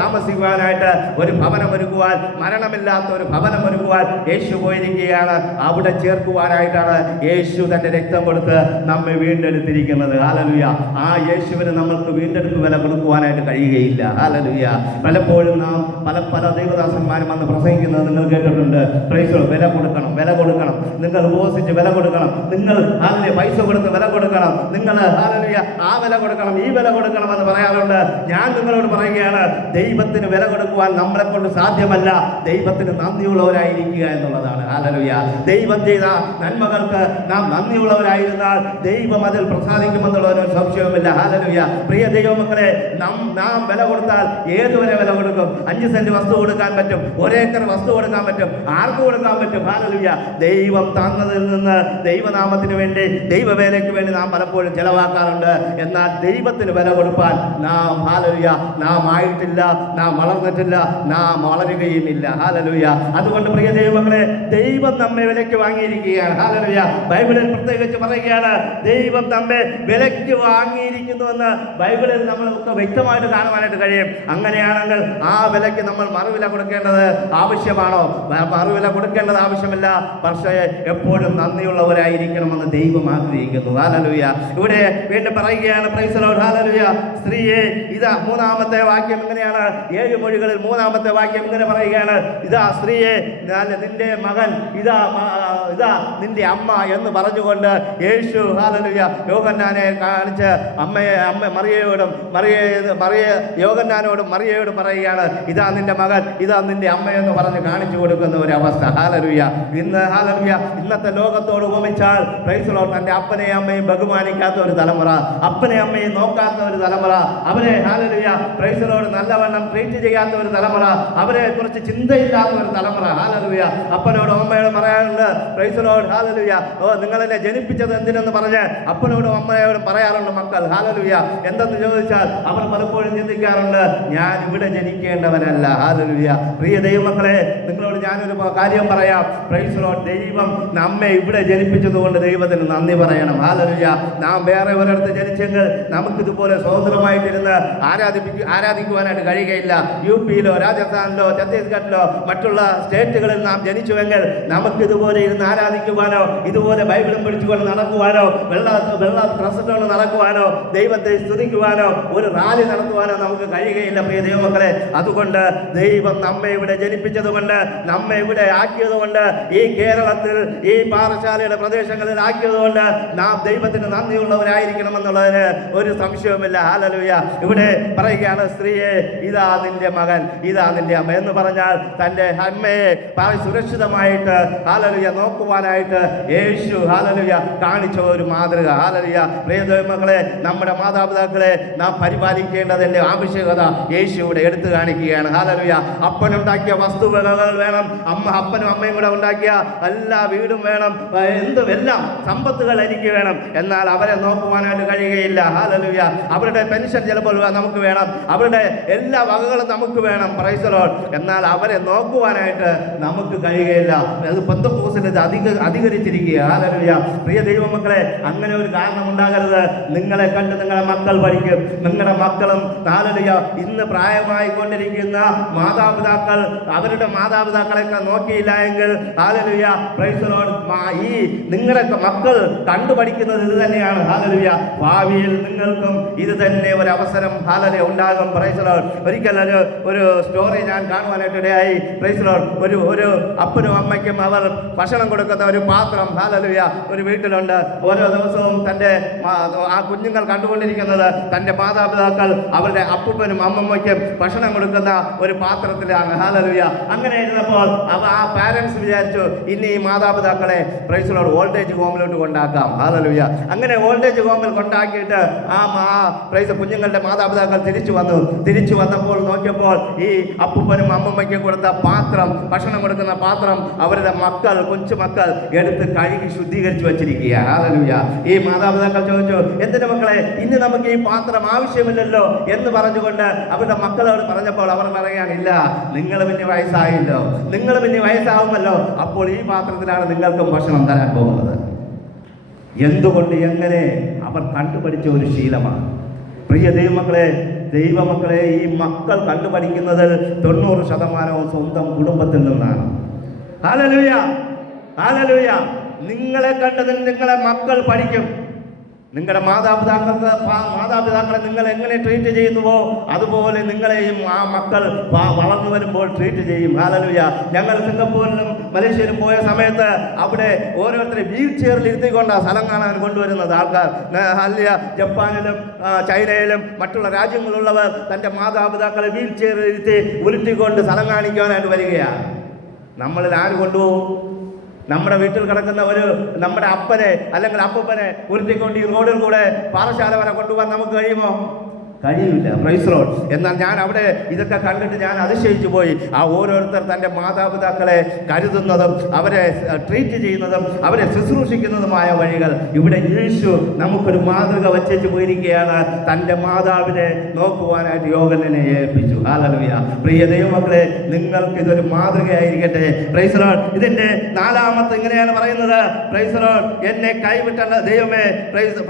താമസിക്കുവാനായിട്ട് ഒരു ഭവനമൊരുക്കുവാൻ, മരണമില്ലാത്ത ഒരു ഭവനമൊരുക്കുവാൻ യേശു പോയിരിക്കുകയാണ്. അവിടെ ചേർക്കുവാനായിട്ടാണ് യേശു തന്റെ രക്തം കൊടുത്ത് നമ്മെ വീണ്ടെടുത്തിരിക്കുന്നത്. ഹല്ലേലൂയ. ആ യേശുവിന് നമ്മൾക്ക് വീണ്ടെടുപ്പ് വില കൊടുക്കുവാനായിട്ട് കഴിയുകയില്ല. ഹല്ലേലൂയ. പലപ്പോഴും നാം പല ദൈവദാസന്മാരും വന്ന് പ്രസംഗിക്കുന്നത് നിങ്ങൾ കേട്ടിട്ടുണ്ട്. വില കൊടുക്കണം, വില കൊടുക്കണം, നിങ്ങൾ ഉപവസിച്ച് വില കൊടുക്കണം, നിങ്ങൾ പൈസ കൊടുത്ത് വില കൊടുക്കണം, നിങ്ങൾ ആ വില കൊടുക്കണം, ഈ വില കൊടുക്കണം എന്ന് പറയാറുണ്ട്. ഞാൻ നിങ്ങളോട് പറയുകയാണ്, ദൈവത്തിന് വില കൊടുക്കുവാൻ നമ്മളെ കൊണ്ട് സാധ്യമല്ല. ദൈവത്തിന് നന്ദിയുള്ളവരായിരിക്കുക എന്നുള്ളതാണ്. ഹല്ലേലൂയ. ദൈവം ചെയ്ത നന്മകൾക്ക് നാം നന്ദിയുള്ളവരായിരുന്നാൽ ദൈവം അതിൽ പ്രസാദിക്കുമെന്നുള്ളൊരു സംശയവുമില്ല. ഹല്ലേലൂയ. പ്രിയ ദൈവമക്കളെ, നാം വില കൊടുത്താൽ ഏതുവരെ വില കൊടുക്കും? 5 സെന്റ് വസ്തു കൊടുക്കാൻ പറ്റും, 1 ഏക്കർ വസ്തു കൊടുക്കാൻ പറ്റും, ആർക്ക് കൊടുക്കാൻ പറ്റും? ഹല്ലേലൂയ. ദൈവം തന്നതിൽ നിന്ന് ദൈവനാമത്തിന് വേണ്ടി, ദൈവവേലയ്ക്ക് വേണ്ടി നാം പലപ്പോഴും ചെലവാക്കാറുണ്ട്. എന്നാൽ ദൈവത്തിന് വില കൊടുപ്പാൻ നാം ആയിട്ടില്ല, നാം വളർന്നിട്ടില്ല, നാം വളരുകയുമില്ല. ഹല്ലേലൂയ. അതുകൊണ്ട് പ്രിയ ദൈവമക്കളെ, ദൈവം നമ്മെ വിലയ്ക്ക് വാങ്ങിയിരിക്കുകയാണ്. ഹല്ലേലൂയ. ബൈബിളിൽ പ്രത്യേകിച്ച് പറയുകയാണ്, ദൈവം നമ്മെ വിലയ്ക്ക് വാങ്ങിയിരിക്കുന്നുവെന്ന് ബൈബിളിൽ നമ്മൾക്ക് വ്യക്തമായിട്ട് കാണുവാനായിട്ട് കഴിയും. അങ്ങനെയാണെങ്കിൽ ആ വിലയ്ക്ക് നമ്മൾ മറുവില കൊടുക്കേണ്ടത് ആവശ്യമാണോ? മറുവില കൊടുക്കേണ്ടത് ആവശ്യമില്ല. പക്ഷേ എപ്പോഴും നന്ദിയുള്ളവരായിരിക്കണമെന്ന് ദൈവം ആഗ്രഹിക്കുന്നു. ഹല്ലേലൂയ. ഇവിടെ വീണ്ടും പറയുകയാണ്, പ്രൈസ് ദി ലോർഡ്. ഹല്ലേലൂയ. സ്ത്രീയെ, ഇതാ 3-ാമത്തെ വാക്യം ഇങ്ങനെയാണ്. 7 മൊഴികളിൽ 3-ാമത്തെ വാക്യം ഇങ്ങനെ പറയുകയാണ്, ഇതാ സ്ത്രീയെ, നിന്റെ മകൻ, ഇതാ നിന്റെ അമ്മ എന്ന് പറഞ്ഞുകൊണ്ട് യേശു ഹല്ലേലൂയ യോഹന്നാനെ കാണിച്ച് യോഹന്നാനോടും മറിയയോടും പറയുകയാണ്, ഇതാ നിന്റെ മകൻ, ഇതാ നിന്റെ അമ്മ എന്ന് പറഞ്ഞ് കാണിച്ചു കൊടുക്കുന്ന ഒരു അവസ്ഥ. ഹല്ലേലൂയ. ഇന്നത്തെ ലോകത്തോട് ഉപമിച്ചാൽ, പ്രൈസ് ദി ലോർഡ്, തന്റെ അപ്പനെയും അമ്മയും ബഹുമാനിക്കാത്ത ഒരു തലമുറ, അപ്പനെയും അമ്മയും നോക്കാത്ത ഒരു തലമുറ, അവരെ ഹല്ലേലൂയ പ്രൈസ് ദി ലോർഡ് നല്ലവണ്ണം ട്രീറ്റ് ചെയ്യാത്ത ഒരു തലമുറ, അവരെ കുറിച്ച് ചിന്തയില്ലാത്ത ഒരു തലമുറ. ഹല്ലേലൂയ. അപ്പനോടും അമ്മയോടും പറയാറുണ്ട്, പ്രൈസ് ദി ലോർഡ്. ഹല്ലേലൂയ. നിങ്ങളെന്നെ ജനിപ്പിച്ചത് എന്തിനെന്ന് പറഞ്ഞ് അപ്പനോടും അമ്മയോടും പറയാറുണ്ട് മക്കൾ. ഹല്ലേലൂയ. എന്തെന്ന് ചോദിച്ചാൽ അവർ പലപ്പോഴും ചിന്തിക്കാറുണ്ട്, ഞാൻ ഇവിടെ ജനിക്കേണ്ടവനല്ല. ഹല്ലേലൂയ. പ്രിയ ദൈവമക്കളെ, നിങ്ങളോട് ഞാനൊരു കാര്യം പറയാം. Price the Lord. ദൈവം നമ്മെ ഇവിടെ ജനിപ്പിച്ചതുകൊണ്ട് ദൈവത്തിന് നന്ദി പറയണം. ഹല്ലേലൂയ. നാം വേറെ ഒരിടത്ത് ജനിച്ചെങ്കിൽ നമുക്കിതുപോലെ സ്വതന്ത്രമായിട്ടിരുന്ന് ആരാധിക്കുവാനായിട്ട് കഴിയുകയില്ല. UP-യിലോ രാജസ്ഥാനിലോ ഛത്തീസ്ഗഡിലോ മറ്റുള്ള സ്റ്റേറ്റുകളിൽ നാം ജനിച്ചുവെങ്കിൽ നമുക്കിതുപോലെ ഇരുന്ന് ആരാധിക്കുവാനോ, ഇതുപോലെ ബൈബിളും പിടിച്ചുകൊണ്ട് നടക്കുവാനോ, വെള്ള ഡ്രസ്സിട്ടുകൊണ്ട് നടക്കുവാനോ, ദൈവത്തെ സ്തുതിക്കുവാനോ, ഒരു റാലി നടത്തുവാനോ നമുക്ക് കഴിയുകയില്ല. പ്രിയ ദൈവമക്കളെ, അതുകൊണ്ട് ദൈവം നമ്മെ ഇവിടെ ജനിപ്പിച്ചതുകൊണ്ട്, നമ്മെ ഇവിടെ ആക്കിയതുകൊണ്ട്, ഈ കേരളത്തിൽ ഈ പാറശാലയുടെ പ്രദേശങ്ങളിൽ ആക്കിയതുകൊണ്ട് നാം ദൈവത്തിന് നന്ദിയുള്ളവരായിരിക്കണമെന്നുള്ളതിന് ഒരു സംശയവുമില്ല. ഹല്ലേലൂയ. ഇവിടെ പറയുകയാണ്, സ്ത്രീയെ, ഇതാ നിന്റെ മകൻ, ഇതാ നിന്റെ അമ്മ എന്ന് പറഞ്ഞാൽ തൻ്റെ അമ്മയെ സുരക്ഷിതമായിട്ട് ഹല്ലേലൂയ നോക്കുവാനായിട്ട് യേശു ഹല്ലേലൂയ കാണിച്ച ഒരു മാതൃക. ഹല്ലേലൂയ. പ്രിയ ദൈവമക്കളെ, നമ്മുടെ മാതാപിതാക്കളെ നാം പരിപാലിക്കേണ്ടതിൻ്റെ ആവശ്യകത യേശു ഇവിടെ എടുത്തു കാണിക്കുകയാണ്. ഹല്ലേലൂയ. അപ്പനുണ്ടാക്കിയ വസ്തുവകകൾ വേണം, അപ്പനും അമ്മയും കൂടെ ഉണ്ടാക്കിയ എല്ലാ വീടും വേണം, എല്ലാം സമ്പത്തുകൾ എനിക്ക് വേണം. എന്നാൽ അവരെ നോക്കുവാനായിട്ട് കഴിയുകയില്ല. ഹല്ലേലൂയ. അവരുടെ പെൻഷൻ ചിലപ്പോൾ നമുക്ക് വേണം, അവരുടെ എല്ലാ വകകളും നമുക്ക് വേണം. Price the Lord. എന്നാൽ അവരെ നോക്കുവാനായിട്ട് നമുക്ക് കഴിയുകയില്ല. അത് പെന്തക്കോസ്തിൽ ഇത് അധികരിച്ചിരിക്കുക. ഹല്ലേലൂയ. പ്രിയ ദൈവമക്കളെ, അങ്ങനെ ഒരു കാരണം ഉണ്ടാകരുത്. നിങ്ങളെ കണ്ട് നിങ്ങളുടെ മക്കൾ പഠിക്കും. നിങ്ങളുടെ മക്കളും ഹല്ലേലൂയ ഇന്ന് പ്രായമായിക്കൊണ്ടിരിക്കുന്ന മാതാപിതാക്കൾ അവരുടെ മാതാപിതാക്കളെയൊക്കെ നോക്കിയില്ല എങ്കിൽ ഹല്ലേലൂയ പ്രൈസ് ദി ലോർഡ്, ഈ നിങ്ങളുടെ മക്കൾ കണ്ടുപഠിക്കുന്നത് ഇത് തന്നെയാണ്. ഹല്ലേലൂയ. ഭാവിയിൽ നിങ്ങൾക്കും ഇത് തന്നെ ഒരു അവസരം ഹല്ലേലൂയ ഉണ്ടാകും. Price the Lord. ഒരിക്കൽ ഒരു സ്റ്റോറി ഞാൻ കാണുവാനായിട്ട് ഇടയായി. Price the Lord. ഒരു അപ്പനും അമ്മയ്ക്കും അവർ ഭക്ഷണം കൊടുക്കുന്ന ഒരു പാത്രം ഹല്ലേലൂയ ഒരു വീട്ടിലുണ്ട്. ഓരോ ദിവസവും ആ കുഞ്ഞുങ്ങൾ കണ്ടുകൊണ്ടിരിക്കുന്നത് തൻ്റെ മാതാപിതാക്കൾ അവരുടെ അപ്പൂപ്പനും അമ്മമ്മയ്ക്കും ഭക്ഷണം കൊടുക്കുന്ന ഒരു പാത്രത്തിലാണ്. ഹല്ലേലൂയ. അങ്ങനെ ഇരുന്നപ്പോൾ ആ പാരൻസ് വിചാരിച്ചു, ഇനി ഈ മാതാപിതാക്കളെ പ്രൈസ് ദി ലോർഡ് ഓൾഡേജ് ഹോമിലോട്ട് കൊണ്ടാക്കാം. ഹല്ലേലൂയ. അങ്ങനെ ഓൾഡേജ് ഹോമിൽ കൊണ്ടാക്കിയിട്ട് പ്രൈസ് കുഞ്ഞുങ്ങളുടെ മാതാപിതാക്കൾ തിരിച്ചു വന്നപ്പോൾ നോക്കിയപ്പോൾ ഈ അപ്പൂപ്പനും അമ്മമ്മയ്ക്കും കൊടുത്ത പാത്രം, ഭക്ഷണം കൊടുക്കുന്ന പാത്രം അവരുടെ കൊച്ചു മക്കൾ എടുത്ത് കഴുകി ശുദ്ധീകരിച്ചു വച്ചിരിക്കുക. ഹല്ലേലൂയ. ഈ മാതാപിതാക്കൾ ചോദിച്ചു, എന്തിനു മക്കളെ, ഇനി നമുക്ക് ഈ പാത്രം ആവശ്യമില്ലല്ലോ എന്ന് പറഞ്ഞുകൊണ്ട് അവരുടെ മക്കളോട് പറഞ്ഞപ്പോൾ അവർ പറയാനില്ല, നിങ്ങൾ പിന്നെ വയസ്സായില്ലോ, നിങ്ങൾ പിന്നെ വയസ്സാവുമല്ലോ, അപ്പോൾ ഈ പാത്രത്തിലാണ് നിങ്ങൾക്കും ഭക്ഷണം തരാൻ പോകുന്നത്. എന്തുകൊണ്ട്, എങ്ങനെ? അവർ കണ്ടുപഠിച്ച ഒരു ശീലമാണ്. പ്രിയ ദൈവമക്കളെ, ഈ മക്കൾ കണ്ടുപഠിക്കുന്നതിൽ 90% സ്വന്തം കുടുംബത്തിൽ നിന്നാണ്. Hallelujah, hallelujah. നിങ്ങളെ കണ്ടതിൽ നിങ്ങളെ മക്കൾ പഠിക്കും. നിങ്ങളുടെ മാതാപിതാക്കളെ നിങ്ങൾ എങ്ങനെ ട്രീറ്റ് ചെയ്യുന്നുവോ അതുപോലെ നിങ്ങളെയും ആ മക്കൾ വളർന്നു വരുമ്പോൾ ട്രീറ്റ് ചെയ്യും. ഹല്ലേലൂയ. ഞങ്ങൾ സിംഗപ്പൂരിലും മലേഷ്യയിലും പോയ സമയത്ത് അവിടെ ഓരോരുത്തരെ വീൽ ചെയറിൽ ഇരുത്തിക്കൊണ്ടാണ് സ്ഥലം കാണാൻ കൊണ്ടുവരുന്നത് ആൾക്കാർ. ഹല്ലേലൂയ. ജപ്പാനിലും ചൈനയിലും മറ്റുള്ള രാജ്യങ്ങളിലുള്ളവർ തൻ്റെ മാതാപിതാക്കളെ വീൽ ചെയറിൽ ഇരുത്തി ഉരുട്ടിക്കൊണ്ട് സ്ഥലം കാണിക്കാനായിട്ട് വരികയാണ്. നമ്മളിൽ ആര് കൊണ്ടുപോകും? നമ്മുടെ വീട്ടിൽ കിടക്കുന്ന നമ്മുടെ അപ്പനെ അല്ലെങ്കിൽ അപ്പൂപ്പനെ ഉരുട്ടിക്കൊണ്ട് ഈ റോഡിൽ കൂടെ പാറശാല വരെ കൊണ്ടുപോകാൻ നമുക്ക് കഴിയുമോ? കഴിയില്ല. Praise lord. എന്നാൽ ഞാൻ അവിടെ ഇതൊക്കെ കണ്ടിട്ട് ഞാൻ അതിശയിച്ചു പോയി. ആ ഓരോരുത്തർ തൻ്റെ മാതാപിതാക്കളെ കരുതുന്നതും അവരെ ട്രീറ്റ് ചെയ്യുന്നതും അവരെ ശുശ്രൂഷിക്കുന്നതുമായ വഴികൾ ഇവിടെ യേശു നമുക്കൊരു മാതൃക വച്ചു പോയിരിക്കുകയാണ്. തൻ്റെ മാതാവിനെ നോക്കുവാനായിട്ട് യോഹന്നനെ ഏൽപ്പിച്ചു. ഹല്ലേലൂയ. പ്രിയ ദൈവമക്കളെ, നിങ്ങൾക്ക് ഇതൊരു മാതൃകയായിരിക്കട്ടെ. Praise Lord. ഇതിന്റെ 4-ാമത്തെ ഇങ്ങനെയാണ് പറയുന്നത്. Praise lord. എന്നെ കൈവിട്ട ദൈവമേ,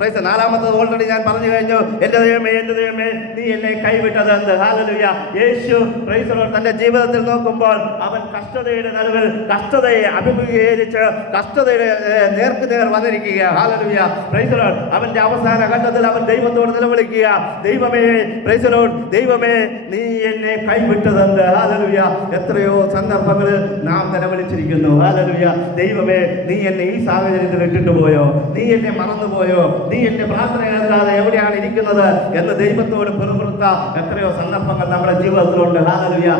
പ്രൈസ് 4-ാമത്തത് ഓൾറെഡി ഞാൻ പറഞ്ഞു കഴിഞ്ഞു. എൻ്റെ ദൈവമേ, എൻ്റെ ദൈവമേ, നീ എന്നെ കൈവിട്ടത് എന്ത്? ഹല്ലേലൂയ. യേശു പ്രൈസ് ലോർഡ് തന്റെ ജീവിതത്തിൽ നോക്കുമ്പോൾ അവൻ കഷ്ടതയുടെ നടുവിൽ കഷ്ടതയെ അഭിമുഖീകരിച്ച് കഷ്ടതയുടെ നേർക്കുനേർ വന്നിരിക്കുക. ഹല്ലേലൂയ. Praise lord. അവന്റെ അവസാന ഘട്ടത്തിൽ അവൻ ദൈവത്തോട് നിലവിളിക്കുക, ദൈവമേ, പ്രൈസ് ലോർഡ്, ദൈവമേ, നീ എന്നെ കൈവിട്ടതെന്ത്? ഹല്ലേലൂയ. എത്രയോ സന്ദർഭങ്ങളിൽ നാം നിലവിളിച്ചിരിക്കുന്നു. ഹല്ലേലൂയ. ദൈവമേ, നീ എന്നെ ഈ സാഹചര്യത്തിൽ ഇട്ടിട്ട് പോയോ? നീ എന്നെ മറന്നുപോയോ? നീ എന്റെ പ്രാർത്ഥന കേൾക്കാതെ എവിടെയാണ് ഇരിക്കുന്നത് എന്ന് ദൈവത്തോട് പിറുപിറുത്ത എത്രയോ സന്ദർഭങ്ങൾ നമ്മുടെ ജീവിതത്തിലുണ്ട്. ഹല്ലേലൂയ.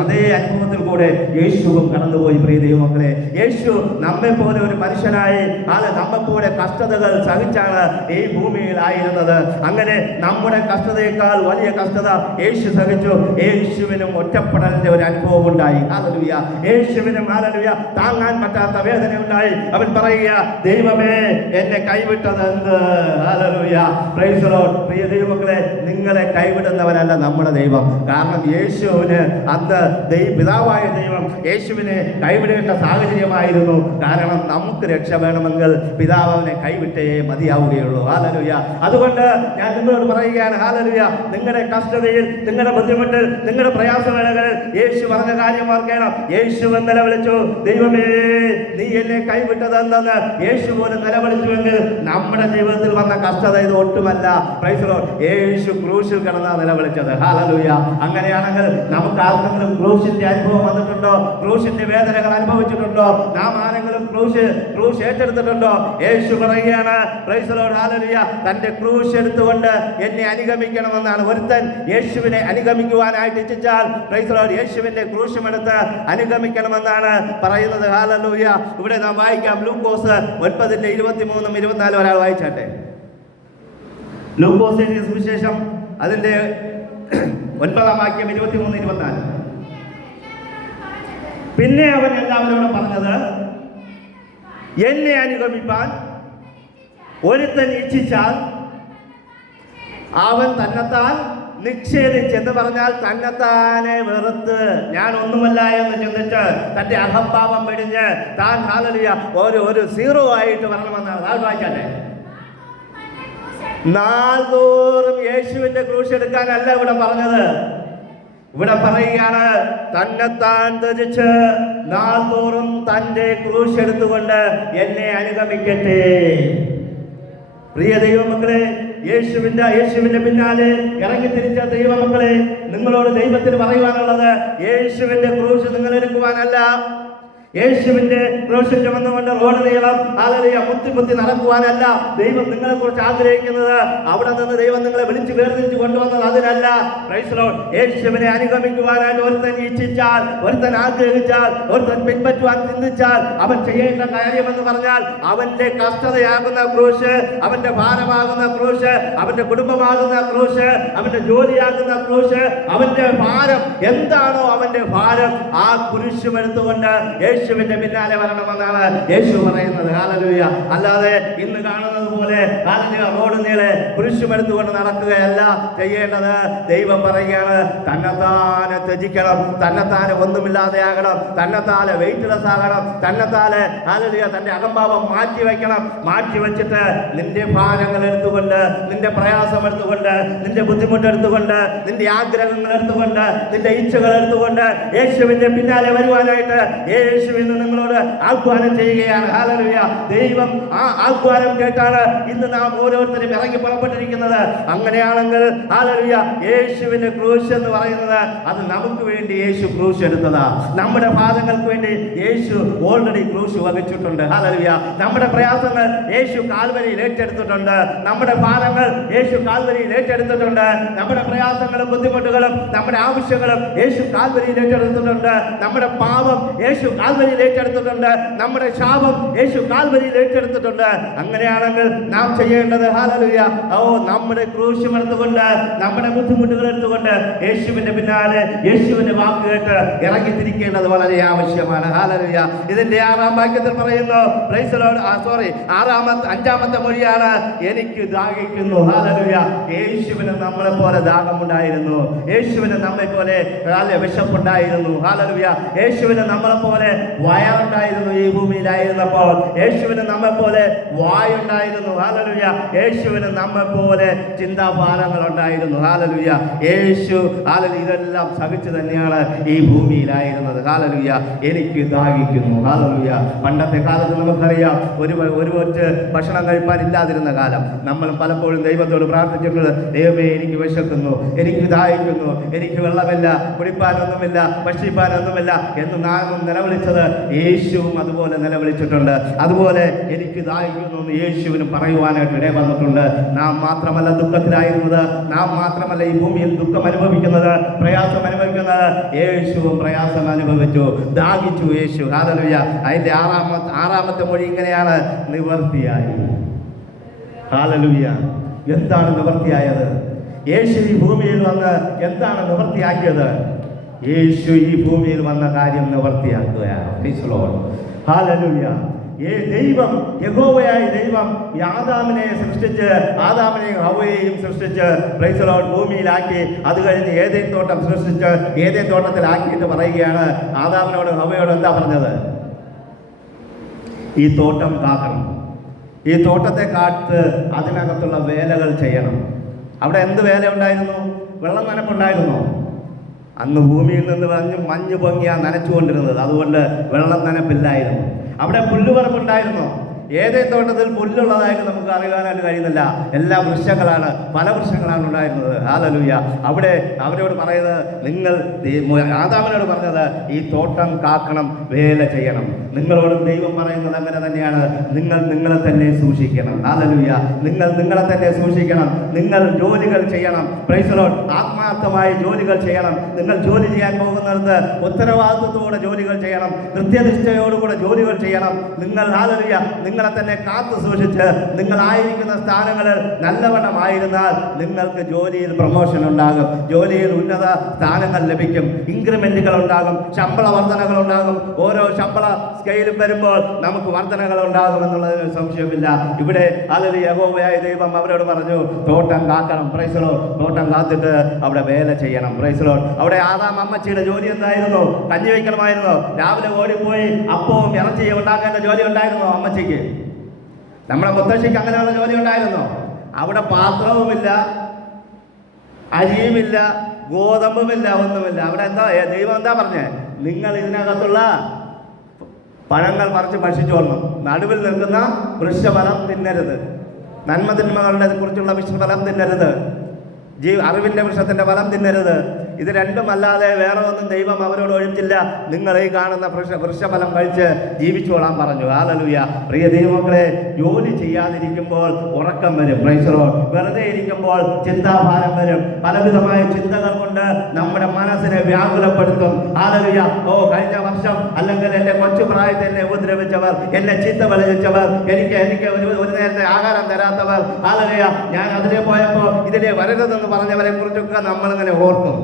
അതേ അനുഭവത്തിൽ കൂടെ യേശുവും കടന്നുപോയി. പ്രിയ ദൈവമക്കളെ, യേശു നമ്മെ പോലെ ഒരു മനുഷ്യനായി നമ്മെ പോലെ കഷ്ടതകൾ സഹിച്ചാണ് ഈ ഭൂമിയിൽ ആയിരുന്നത്. അങ്ങനെ നമ്മുടെ കഷ്ടതയേക്കാൾ വലിയ കഷ്ടത യേശു സഹിച്ചു. യേശുവിനും ഒറ്റപ്പെടലിന്റെ ഒരു അനുഭവം ഉണ്ടായി. ഹല്ലേലൂയ. യേശുവിനും ഹല്ലേലൂയ താങ്ങാൻ പറ്റാത്ത വേദന ഉണ്ടായി. അവൻ പറയുക, ദൈവമേ, എന്നെ കൈവിട്ടത് എന്ത്? ഹല്ലേലൂയ. Praise the Lord. പ്രിയ ദൈവമക്കളെ, നിങ്ങളെ കൈവിടുന്നവനല്ല നമ്മുടെ ദൈവം. കാരണം യേശുവിന് അന്ന് പിതാവായ ദൈവം യേശുവിനെ കൈവിടേണ്ട സാഹചര്യമായിരുന്നു. കാരണം നമുക്ക് രക്ഷ വേണമെങ്കിൽ പിതാവ് അവനെ കൈവിട്ടേ മതിയാവുകയുള്ളൂ. ഹല്ലേലൂയ. അതുകൊണ്ട് ഞാൻ നിങ്ങളോട് പറയുകയാണ്, ഹല്ലേലൂയ, നിങ്ങളുടെ കഷ്ടതയിൽ, നിങ്ങളുടെ ബുദ്ധിമുട്ടിൽ, നിങ്ങളുടെ പ്രയാസവേളകളിൽ യേശു പറഞ്ഞ കാര്യം ഓർക്കണം. യേശു നിലവിളിച്ചു, ദൈവമേ, നീ എന്നെ കൈവിട്ടതെന്ന് യേശു പോലും നിലവിളിച്ചുവെങ്കിൽ നമ്മുടെ ജീവിതത്തിൽ വന്ന കഷ്ടത ഇത് ഒട്ടുമല്ല. Praise the Lord. യേശു ക്രൂശിൽ കിടന്നാ നിലവിളിച്ചത്. ഹല്ലേലൂയ. അങ്ങനെയാണെങ്കിൽ നമുക്ക് ആർക്കെങ്കിലും ക്രൂശിന്റെ അനുഭവം വന്നിട്ടുണ്ടോ? ക്രൂശിന്റെ വേദനകൾ അനുഭവിച്ചിട്ടുണ്ടോ? നാം ആരെങ്കിലും ക്രൂശ് ഏറ്റെടുത്തിട്ടുണ്ടോ? യേശു പറയുകയാണ്, പ്രൈസ് ദി ലോർഡ്, ഹല്ലേലൂയ, തന്റെ ക്രൂശ് എടുത്തുകൊണ്ട് എന്നെ അനുഗമിക്കണമെന്നാണ്. ഒരുത്തൻ യേശുവിനെ അനുഗമിക്കുവാനായിട്ട് ഇച്ഛിച്ചാൽ, പ്രൈസ് ദി ലോർഡ്, യേശുവിന്റെ ക്രൂശും എടുത്ത് അനുഗമിക്കണമെന്നാണ് പറയുന്നത്. ഹല്ലേലൂയ. ഇവിടെ നാം വായിക്കാം, ലൂക്കോസ് 9:23-24 ഒരാൾ വായിച്ചാട്ടെ. ലൂക്കോസിന്റെ സുവിശേഷം അതിന്റെ 9-ാം വാക്യം 23-24. പിന്നെ അവൻ എല്ലാവരോടും പറഞ്ഞത്, എന്നെ അനുഗമിപ്പാൻ ഒരുത്തൻ ഇച്ഛിച്ചാൽ അവൻ തന്നെത്താൻ നിക്ഷേപിച്ചെന്ന് പറഞ്ഞാൽ തന്നെത്താനെ വെറുത്ത് ഞാൻ ഒന്നുമല്ല എന്ന് ചിന്തിച്ച് തന്റെ അഹംഭാവം വെടിഞ്ഞ് താൻ ഹല്ലേലൂയ ഒരു സീറോ ആയിട്ട് വരണമെന്നാണ്. നാൾ വായിച്ചാട്ടെ. നാൾതോറും യേശുവിന്റെ ക്രൂശ് എടുക്കാനല്ല ഇവിടെ പറഞ്ഞത്. ഇവിടെ പറയുകയാണ്, തന്നെത്താൻ ത്യജിച്ച് നാൾതോറും തന്റെ ക്രൂശ് എടുത്തുകൊണ്ട് എന്നെ അനുഗമിക്കട്ടെ. പ്രിയ ദൈവമക്കളെ, യേശുവിന്റെ പിന്നാലെ ഇറങ്ങി തിരിച്ച ദൈവമക്കളെ, നിങ്ങളോട് ദൈവത്തിന് പറയുവാനുള്ളത്, യേശുവിന്റെ ക്രൂശ് നിങ്ങൾ എടുക്കുവാനല്ല, യേശുവിന്റെ ക്രൂശ് ചുമന്നുകൊണ്ട് റോഡ് നീളം ഹല്ലേലൂയ മുത്തി നടക്കുവാനല്ല ദൈവം നിങ്ങളെ കുറിച്ച് ആഗ്രഹിക്കുന്നത്. അവിടെ നിന്ന് ദൈവം നിങ്ങളെ വിളിച്ച് വേർതിരിച്ച് കൊണ്ടുവന്നത് അതിനല്ല. Price the Lord. യേശുവിനെ അനുഗമിക്കുവാനായിട്ട് ഒരുത്തൻ ഇച്ഛിച്ചാൽ, ഒരുത്തൻ ആഗ്രഹിച്ചാൽ, ഒരുത്തൻ പിൻപറ്റുവാൻ ചിന്തിച്ചാൽ, അവൻ ചെയ്യേണ്ട കാര്യമെന്ന് പറഞ്ഞാൽ അവന്റെ കഷ്ടതയാകുന്ന ക്രൂശ്, അവന്റെ ഭാരമാകുന്ന ക്രൂശ്, അവന്റെ കുടുംബമാകുന്ന ക്രൂശ്, അവന്റെ ജോലിയാകുന്ന ക്രൂശ്, അവന്റെ ഭാരം എന്താണോ അവന്റെ ഭാരം, ആ കുരിശും എടുത്തുകൊണ്ട് യേശുവിന്റെ പിന്നാലെ വരണമെന്നാണ് യേശു പറയുന്നത്. ഹല്ലേലൂയ. അല്ലാതെ ഇന്ന് കാണുന്നത് പോലെ ഹല്ലേലൂയ റോഡ് നീളെ കുരിശുമെടുത്തുകൊണ്ട് നടക്കുകയല്ല ചെയ്യേണ്ടത്. ദൈവം പറയുകയാണ്, തന്നെത്താനെ ത്യജിക്കണം, തന്നെത്താനെ ഒന്നുമില്ലാതെ ആകണം, തന്നെത്താനെ വെയിറ്റ്ലെസ് ആകണം, തന്നെത്താനെ ഹല്ലേലൂയ തന്റെ അഹംഭാവം മാറ്റി വെക്കണം. മാറ്റി വെച്ചിട്ട് നിന്റെ ഭാരങ്ങൾ എടുത്തുകൊണ്ട്, നിന്റെ പ്രയാസം എടുത്തുകൊണ്ട്, നിന്റെ ബുദ്ധിമുട്ട് എടുത്തുകൊണ്ട്, നിന്റെ ആഗ്രഹങ്ങൾ എടുത്തുകൊണ്ട്, നിന്റെ ഇച്ഛകൾ എടുത്തുകൊണ്ട് യേശുവിന്റെ പിന്നാലെ വരുവാനായിട്ട് യേശുവിന് നിങ്ങളോട് ആഹ്വാനം ചെയ്യുകയാണ്. ഹല്ലേലൂയ. ദൈവം ആ ആഹ്വാനം കേട്ടാണ് ഇന്ന് നാം ഓരോരുത്തരും ഇറങ്ങി പുറപ്പെട്ടിരിക്കുന്നത്. അങ്ങനെയാണെങ്കിൽ ഹല്ലേലൂയ യേശുവിന്റെ ക്രൂശ് എന്ന് പറയുന്നത് അത് നമുക്ക് വേണ്ടി യേശു ക്രൂശ് എടുത്തതാ. നമ്മുടെ പാദങ്ങൾക്ക് വേണ്ടി യേശു ഓൾറെഡി ക്രൂശ് വഹിച്ചിട്ടുണ്ട്. ഹല്ലേലൂയ. നമ്മുടെ പ്രയാസങ്ങൾ യേശു കാൽവരിയിൽ ഏറ്റെടുത്തിട്ടുണ്ട്. നമ്മുടെ ഭാരങ്ങൾ യേശു കാൽവരിയിൽ ഏറ്റെടുത്തിട്ടുണ്ട്. നമ്മുടെ പ്രയാസങ്ങളും ബുദ്ധിമുട്ടുകളും നമ്മുടെ ആവശ്യങ്ങളും യേശു കാൽവരിയിൽ ഏറ്റെടുത്തിട്ടുണ്ട്. നമ്മുടെ പാപം യേശു കാൽവരിയിൽ ഏറ്റെടുത്തിട്ടുണ്ട്. നമ്മുടെ ശാപം യേശു കാൽവരിയിൽ ഏറ്റെടുത്തിട്ടുണ്ട്. അങ്ങനെയാണെങ്കിൽ നാം ചെയ്യേണ്ടത് ഹല്ലേലൂയ നമ്മുടെ ക്രൂശും എടുത്തുകൊണ്ട്, നമ്മുടെ ബുദ്ധിമുട്ടുകൾ എടുത്തുകൊണ്ട് യേശുവിന്റെ പിന്നാലെ യേശുവിന്റെ വാക്ക് കേട്ട് ഇറങ്ങി തിരിക്കേണ്ടത് വളരെ ആവശ്യമാണ്. ഹല്ലേലൂയ. ഇതിന്റെ 6-ാം വാക്യത്തിൽ പറയുന്നു, പ്രൈസ് ദി ലോർഡ്, അഞ്ചാമത്തെ മൊഴിയാണ്, എനിക്ക് ദാഹിക്കുന്നു. ഹല്ലേലൂയ. യേശുവിന് നമ്മളെ പോലെ ദാഹമുണ്ടായിരുന്നു. യേശുവിന് നമ്മെ പോലെ വിശപ്പുണ്ടായിരുന്നു. ഹല്ലേലൂയ. യേശുവിന് നമ്മളെ പോലെ വയറുണ്ടായിരുന്നു. ഈ ഭൂമിയിലായിരുന്നപ്പോൾ യേശുവിന് നമ്മെ പോലെ വായുണ്ടായിരുന്നു. ഹല്ലേലൂയ. യേശുവിന് നമ്മെ പോലെ ചിന്താഭാരങ്ങൾ ഉണ്ടായിരുന്നു. ഹല്ലേലൂയ. യേശു ഹല്ലേലൂയ ഇതെല്ലാം സഹിച്ചു തന്നെയാണ് ഈ ഭൂമിയിലായിരുന്നത്. ഹല്ലേലൂയ. എനിക്ക് ദാഹിക്കുന്നു. ഹല്ലേലൂയ. പണ്ടത്തെ കാലത്ത് നമുക്കറിയാം, ഒരു ഒറ്റ ഭക്ഷണം കഴിപ്പാൻ ഇല്ലാതിരുന്ന കാലം. നമ്മൾ പലപ്പോഴും ദൈവത്തോട് പ്രാർത്ഥിച്ചിട്ടുണ്ട്, ദൈവമേ എനിക്ക് വിശക്കുന്നു, എനിക്ക് ദാഹിക്കുന്നു, എനിക്ക് വെള്ളമില്ല, കുടിപ്പാനൊന്നുമില്ല, ഭക്ഷിപ്പാനൊന്നുമില്ല എന്ന് നാം നിലവിളിച്ചത് യേശുവും അതുപോലെ നിലവിളിച്ചിട്ടുണ്ട്. അതുപോലെ എനിക്ക് ദാഹിക്കുന്നു എന്ന് യേശുവിന് പറയുവാനായിട്ട് ഇട വന്നിട്ടുണ്ട്. നാം മാത്രമല്ല ദുഃഖത്തിലായിരുന്നത്, നാം മാത്രമല്ല ഈ ഭൂമിയിൽ ദുഃഖം അനുഭവിക്കുന്നത്, പ്രയാസം അനുഭവിക്കുന്നത്. യേശുവും പ്രയാസം അനുഭവിച്ചു, ദാഹിച്ചു യേശു. ഹല്ലേലൂയ. അതിന്റെ ആറാമത്തെ മൊഴി ഇങ്ങനെയാണ്, നിവർത്തിയായി. ഹല്ലേലൂയ. എന്താണ് നിവർത്തിയായത്? യേശു ഈ ഭൂമിയിൽ വന്ന് എന്താണ് നിവർത്തിയാക്കിയത്? യേശു ഈ ഭൂമിയിൽ വന്ന കാര്യം നിവർത്തിയാക്കുകയാണ്. Praise the Lord. ഹല്ലേലൂയ. ദൈവം, യഹോവയായ ദൈവം ആദാമിനെ സൃഷ്ടിച്ച്, ആദാമിനെയും ഹവ്വയെയും സൃഷ്ടിച്ച് പ്രൈസ് ദി ലോർഡ് ഭൂമിയിലാക്കി. അത് കഴിഞ്ഞ് ഏദേൻ തോട്ടം സൃഷ്ടിച്ച് ഏദേൻ തോട്ടത്തിലാക്കിയിട്ട് പറയുകയാണ്, ആദാമിനോട് ഹവ്വയോട് എന്താ പറഞ്ഞത്? ഈ തോട്ടം കാക്കണം, ഈ തോട്ടത്തെ കാത്ത് അതിനകത്തുള്ള വേലകൾ ചെയ്യണം. അവിടെ എന്ത് വേല ഉണ്ടായിരുന്നു? വെള്ളം നനപ്പുണ്ടായിരുന്നോ? അന്ന് ഭൂമിയിൽ നിന്ന് മഞ്ഞ് പൊങ്ങിയാണ് നനച്ചുകൊണ്ടിരുന്നത്. അതുകൊണ്ട് വെള്ളം നനപ്പില്ലായിരുന്നു. അവിടെ പുല്ലുപറമ്പുണ്ടായിരുന്നോ? ഏതേ തോട്ടത്തിൽ പുല്ലുള്ളതായിട്ട് നമുക്ക് അറിയാനായിട്ട് കഴിയുന്നില്ല. എല്ലാ വൃക്ഷങ്ങളാണ്, പല വൃക്ഷങ്ങളാണ് ഉണ്ടായിരുന്നത്. ഹല്ലേലൂയ. അവിടെ അവരോട് പറയുന്നത്, നിങ്ങൾ ആദാമിനോട് പറഞ്ഞത് ഈ തോട്ടം കാക്കണം, വേല ചെയ്യണം. നിങ്ങളോടും ദൈവം പറയുന്നത് അങ്ങനെ തന്നെയാണ്. നിങ്ങൾ നിങ്ങളെ തന്നെ സൂക്ഷിക്കണം. ഹല്ലേലൂയ. നിങ്ങൾ നിങ്ങളെ തന്നെ സൂക്ഷിക്കണം. നിങ്ങൾ ജോലികൾ ചെയ്യണം. Praise the Lord. ആത്മാർത്ഥമായ ജോലികൾ ചെയ്യണം. നിങ്ങൾ ജോലി ചെയ്യാൻ പോകുന്നിടത്ത് ഉത്തരവാദിത്വത്തോടെ ജോലികൾ ചെയ്യണം. കൃത്യനിഷ്ഠയോടുകൂടെ ജോലികൾ ചെയ്യണം. നിങ്ങൾ ഹല്ലേലൂയ നിങ്ങളെ തന്നെ കാത്തു സൂക്ഷിച്ച് നിങ്ങളായിരിക്കുന്ന സ്ഥാനങ്ങളിൽ നല്ലവണ്ണമായിരുന്നാൽ നിങ്ങൾക്ക് ജോലിയിൽ പ്രൊമോഷൻ ഉണ്ടാകും, ജോലിയിൽ ഉന്നത സ്ഥാനങ്ങൾ ലഭിക്കും, ഇൻക്രിമെന്റുകൾ ഉണ്ടാകും, ശമ്പള വർധനകൾ ഉണ്ടാകും. ഓരോ ശമ്പള സ്കെയിലും വരുമ്പോൾ നമുക്ക് വർധനകൾ ഉണ്ടാകും എന്നുള്ളതിന് സംശയമില്ല. ഇവിടെ ഹല്ലേലൂയ യഹോവയായ ദൈവം അവരോട് പറഞ്ഞു, തോട്ടം കാക്കണം. Praise the Lord. തോട്ടം കാത്തിട്ട് അവിടെ വേല ചെയ്യണം. Praise the Lord. അവിടെ ആദാം അമ്മച്ചിയുടെ ജോലി എന്തായിരുന്നു? കഞ്ഞി വയ്ക്കണമായിരുന്നു. രാവിലെ ഓടിപ്പോയി അപ്പവും ഇറച്ചിയും ഉണ്ടാക്കേണ്ട ജോലി ഉണ്ടായിരുന്നു അമ്മച്ചിക്ക്. നമ്മുടെ മുത്തശ്ശിക്ക് അങ്ങനെയുള്ള ജോലി ഉണ്ടായിരുന്നു. അവിടെ പാത്രവുമില്ല, അരിയുമില്ല, ഗോതമ്പുമില്ല, ഒന്നുമില്ല. അവിടെ എന്താ ദൈവം എന്താ പറഞ്ഞേ? നിങ്ങൾ ഇതിനകത്തുള്ള പഴങ്ങൾ പറിച്ച് ഭക്ഷിച്ചോളണം. നടുവിൽ നിൽക്കുന്ന വൃക്ഷഫലം തിന്നരുത്. നന്മതിന്മകളുടെ കുറിച്ചുള്ള വൃക്ഷഫലം തിന്നരുത്. അറിവിന്റെ വൃക്ഷത്തിന്റെ ഫലം തിന്നരുത്. ഇത് രണ്ടുമല്ലാതെ വേറെ ഒന്നും ദൈവം അവരോട് ഒഴിച്ചില്ല. നിങ്ങൾ ഈ കാണുന്ന വൃക്ഷഫലം കഴിച്ച് ജീവിച്ചോളാൻ പറഞ്ഞു. ഹല്ലേലൂയ. പ്രിയ ദൈവമക്കളെ, ജോലി ചെയ്യാതിരിക്കുമ്പോൾ ഉറക്കം വരും. Price the Lord. വെറുതെ ഇരിക്കുമ്പോൾ ചിന്താഭാരം വരും. പലവിധമായ ചിന്തകൾ കൊണ്ട് നമ്മുടെ മനസ്സിനെ വ്യാകുലപ്പെടുത്തും. ഹല്ലേലൂയ. കഴിഞ്ഞ വർഷം അല്ലെങ്കിൽ എൻ്റെ കൊച്ചു പ്രായത്തിൽ എന്നെ ഉപദ്രവിച്ചവർ, എന്നെ ചീത്ത വിളിച്ചവർ, എനിക്ക് ഒരു നേരത്തെ ആഹാരം തരാത്തവർ, ഹല്ലേലൂയ, ഞാൻ അതിലെ പോയപ്പോൾ ഇതിലെ വരരുതെന്ന് പറഞ്ഞവരെ കുറിച്ചൊക്കെ നമ്മളിങ്ങനെ ഓർക്കും.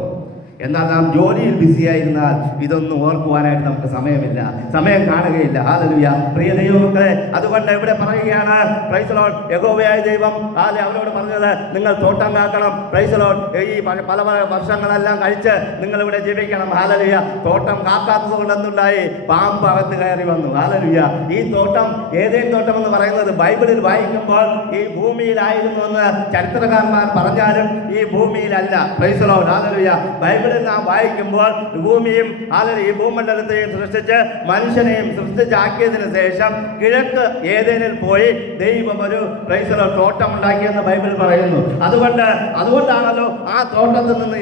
എന്നാൽ നാം ജോലിയിൽ ബിസിയായിരുന്നാൽ ഇതൊന്നും ഓർക്കുവാനായിട്ട് നമുക്ക് സമയമില്ല, സമയം കാണുകയില്ല. ഹല്ലേലൂയ. പ്രിയ ദൈവമക്കളെ, അതുകൊണ്ട് ഇവിടെ പറയുകയാണ്, പ്രൈസ് ദി ലോർഡ്, യഹോവയായ ദൈവം അവരോട് പറഞ്ഞത്, നിങ്ങൾ തോട്ടം കാക്കണം. Praise the Lord. ഈ പല വർഷങ്ങളെല്ലാം കഴിച്ച് നിങ്ങൾ ഇവിടെ ജീവിക്കണം. ഹല്ലേലൂയ. തോട്ടം കാക്കാത്തത് കൊണ്ട് എന്തുണ്ടായി? പാമ്പ് അകത്ത് കയറി വന്നു. ഹല്ലേലൂയ. ഈ തോട്ടം, ഏതേൻ തോട്ടം എന്ന് പറയുന്നത് ബൈബിളിൽ വായിക്കുമ്പോൾ ഈ ഭൂമിയിലായിരുന്നു എന്ന് ചരിത്രകാരന്മാർ പറഞ്ഞാലും ഈ ഭൂമിയിലല്ല. Praise the Lord. ഹല്ലേലൂയ. ബൈബിളിൽ നാം വായിക്കുമ്പോൾ ഭൂമിയും ഈ ഭൂമണ്ഡലത്തെയും സൃഷ്ടിച്ച് മനുഷ്യനെയും സൃഷ്ടിച്ചാക്കിയതിനു ശേഷം കിഴക്ക് ഏതേനിൽ പോയി ദൈവം ഒരു പ്രൈസ് ദി ലോർഡ് തോട്ടം ഉണ്ടാക്കിയെന്ന് ബൈബിൾ പറയുന്നു. അതുകൊണ്ടാണല്ലോ ആ തോട്ടത്തിൽ നിന്ന്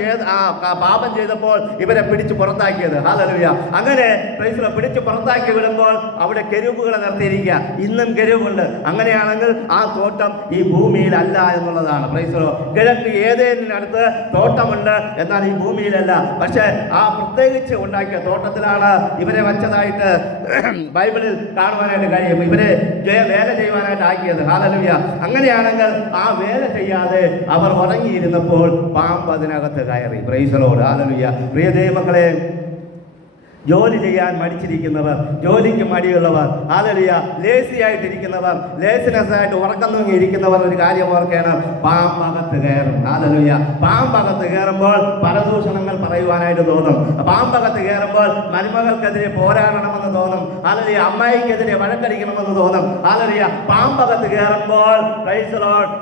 പാപം ചെയ്തപ്പോൾ ഇവരെ പിടിച്ചു പുറത്താക്കിയത്. ഹല്ലേലൂയ. അങ്ങനെ പ്രൈസ് ദി ലോർഡ് പിടിച്ചു പുറത്താക്കി വിടുമ്പോൾ അവിടെ കെരൂബുകളെ നിർത്തിയിരിക്കുക. ഇന്നും കെരൂബുണ്ട്. അങ്ങനെയാണെങ്കിൽ ആ തോട്ടം ഈ ഭൂമിയിലല്ല എന്നുള്ളതാണ്. Price the Lord. കിഴക്ക് ഏതേനിനടുത്ത് തോട്ടമുണ്ട്, എന്നാൽ ഈ ഭൂമിയിലല്ല. പക്ഷേ ആ പ്രത്യേകിച്ച് ഉണ്ടാക്കിയ തോട്ടത്തിലാണ് ഇവരെ വെച്ചതായിട്ട് ബൈബിളിൽ കാണുവാനായിട്ട് കഴിയും. ഇവരെ വേല ചെയ്യുവാനായിട്ട് ആക്കിയത്. ഹല്ലേലൂയ. അങ്ങനെയാണെങ്കിൽ ആ വേല ചെയ്യാതെ അവർ ഉറങ്ങിയിരുന്നപ്പോൾ പാമ്പ് അതിനകത്ത് കയറി. Price the Lord. ഹല്ലേലൂയ. പ്രിയ ദൈവമക്കളെ, ജോലി ചെയ്യാൻ മടിച്ചിരിക്കുന്നവർ, ജോലിക്ക് മടിയുള്ളവർ, ഹല്ലേലൂയ, ലേസി ആയിട്ടിരിക്കുന്നവർ, ലേസിനെസ് ആയിട്ട് ഉറക്കം തൂങ്ങിയിരിക്കുന്നവർ ഒരു കാര്യം ഓർക്കണം, പാമ്പകത്ത് കയറും. ഹല്ലേലൂയ. പാമ്പകത്ത് കയറുമ്പോൾ പരദൂഷണങ്ങൾ പറയുവാനായിട്ട് തോന്നും. പാമ്പകത്ത് കയറുമ്പോൾ മരുമകൾക്കെതിരെ പോരാടണമെന്ന് തോന്നും. ഹല്ലേലൂയ. അമ്മായിക്കെതിരെ വഴക്കടിക്കണമെന്ന് തോന്നും. ഹല്ലേലൂയ. പാമ്പകത്ത് കയറുമ്പോൾ പ്രൈസ് ദി ലോർഡ്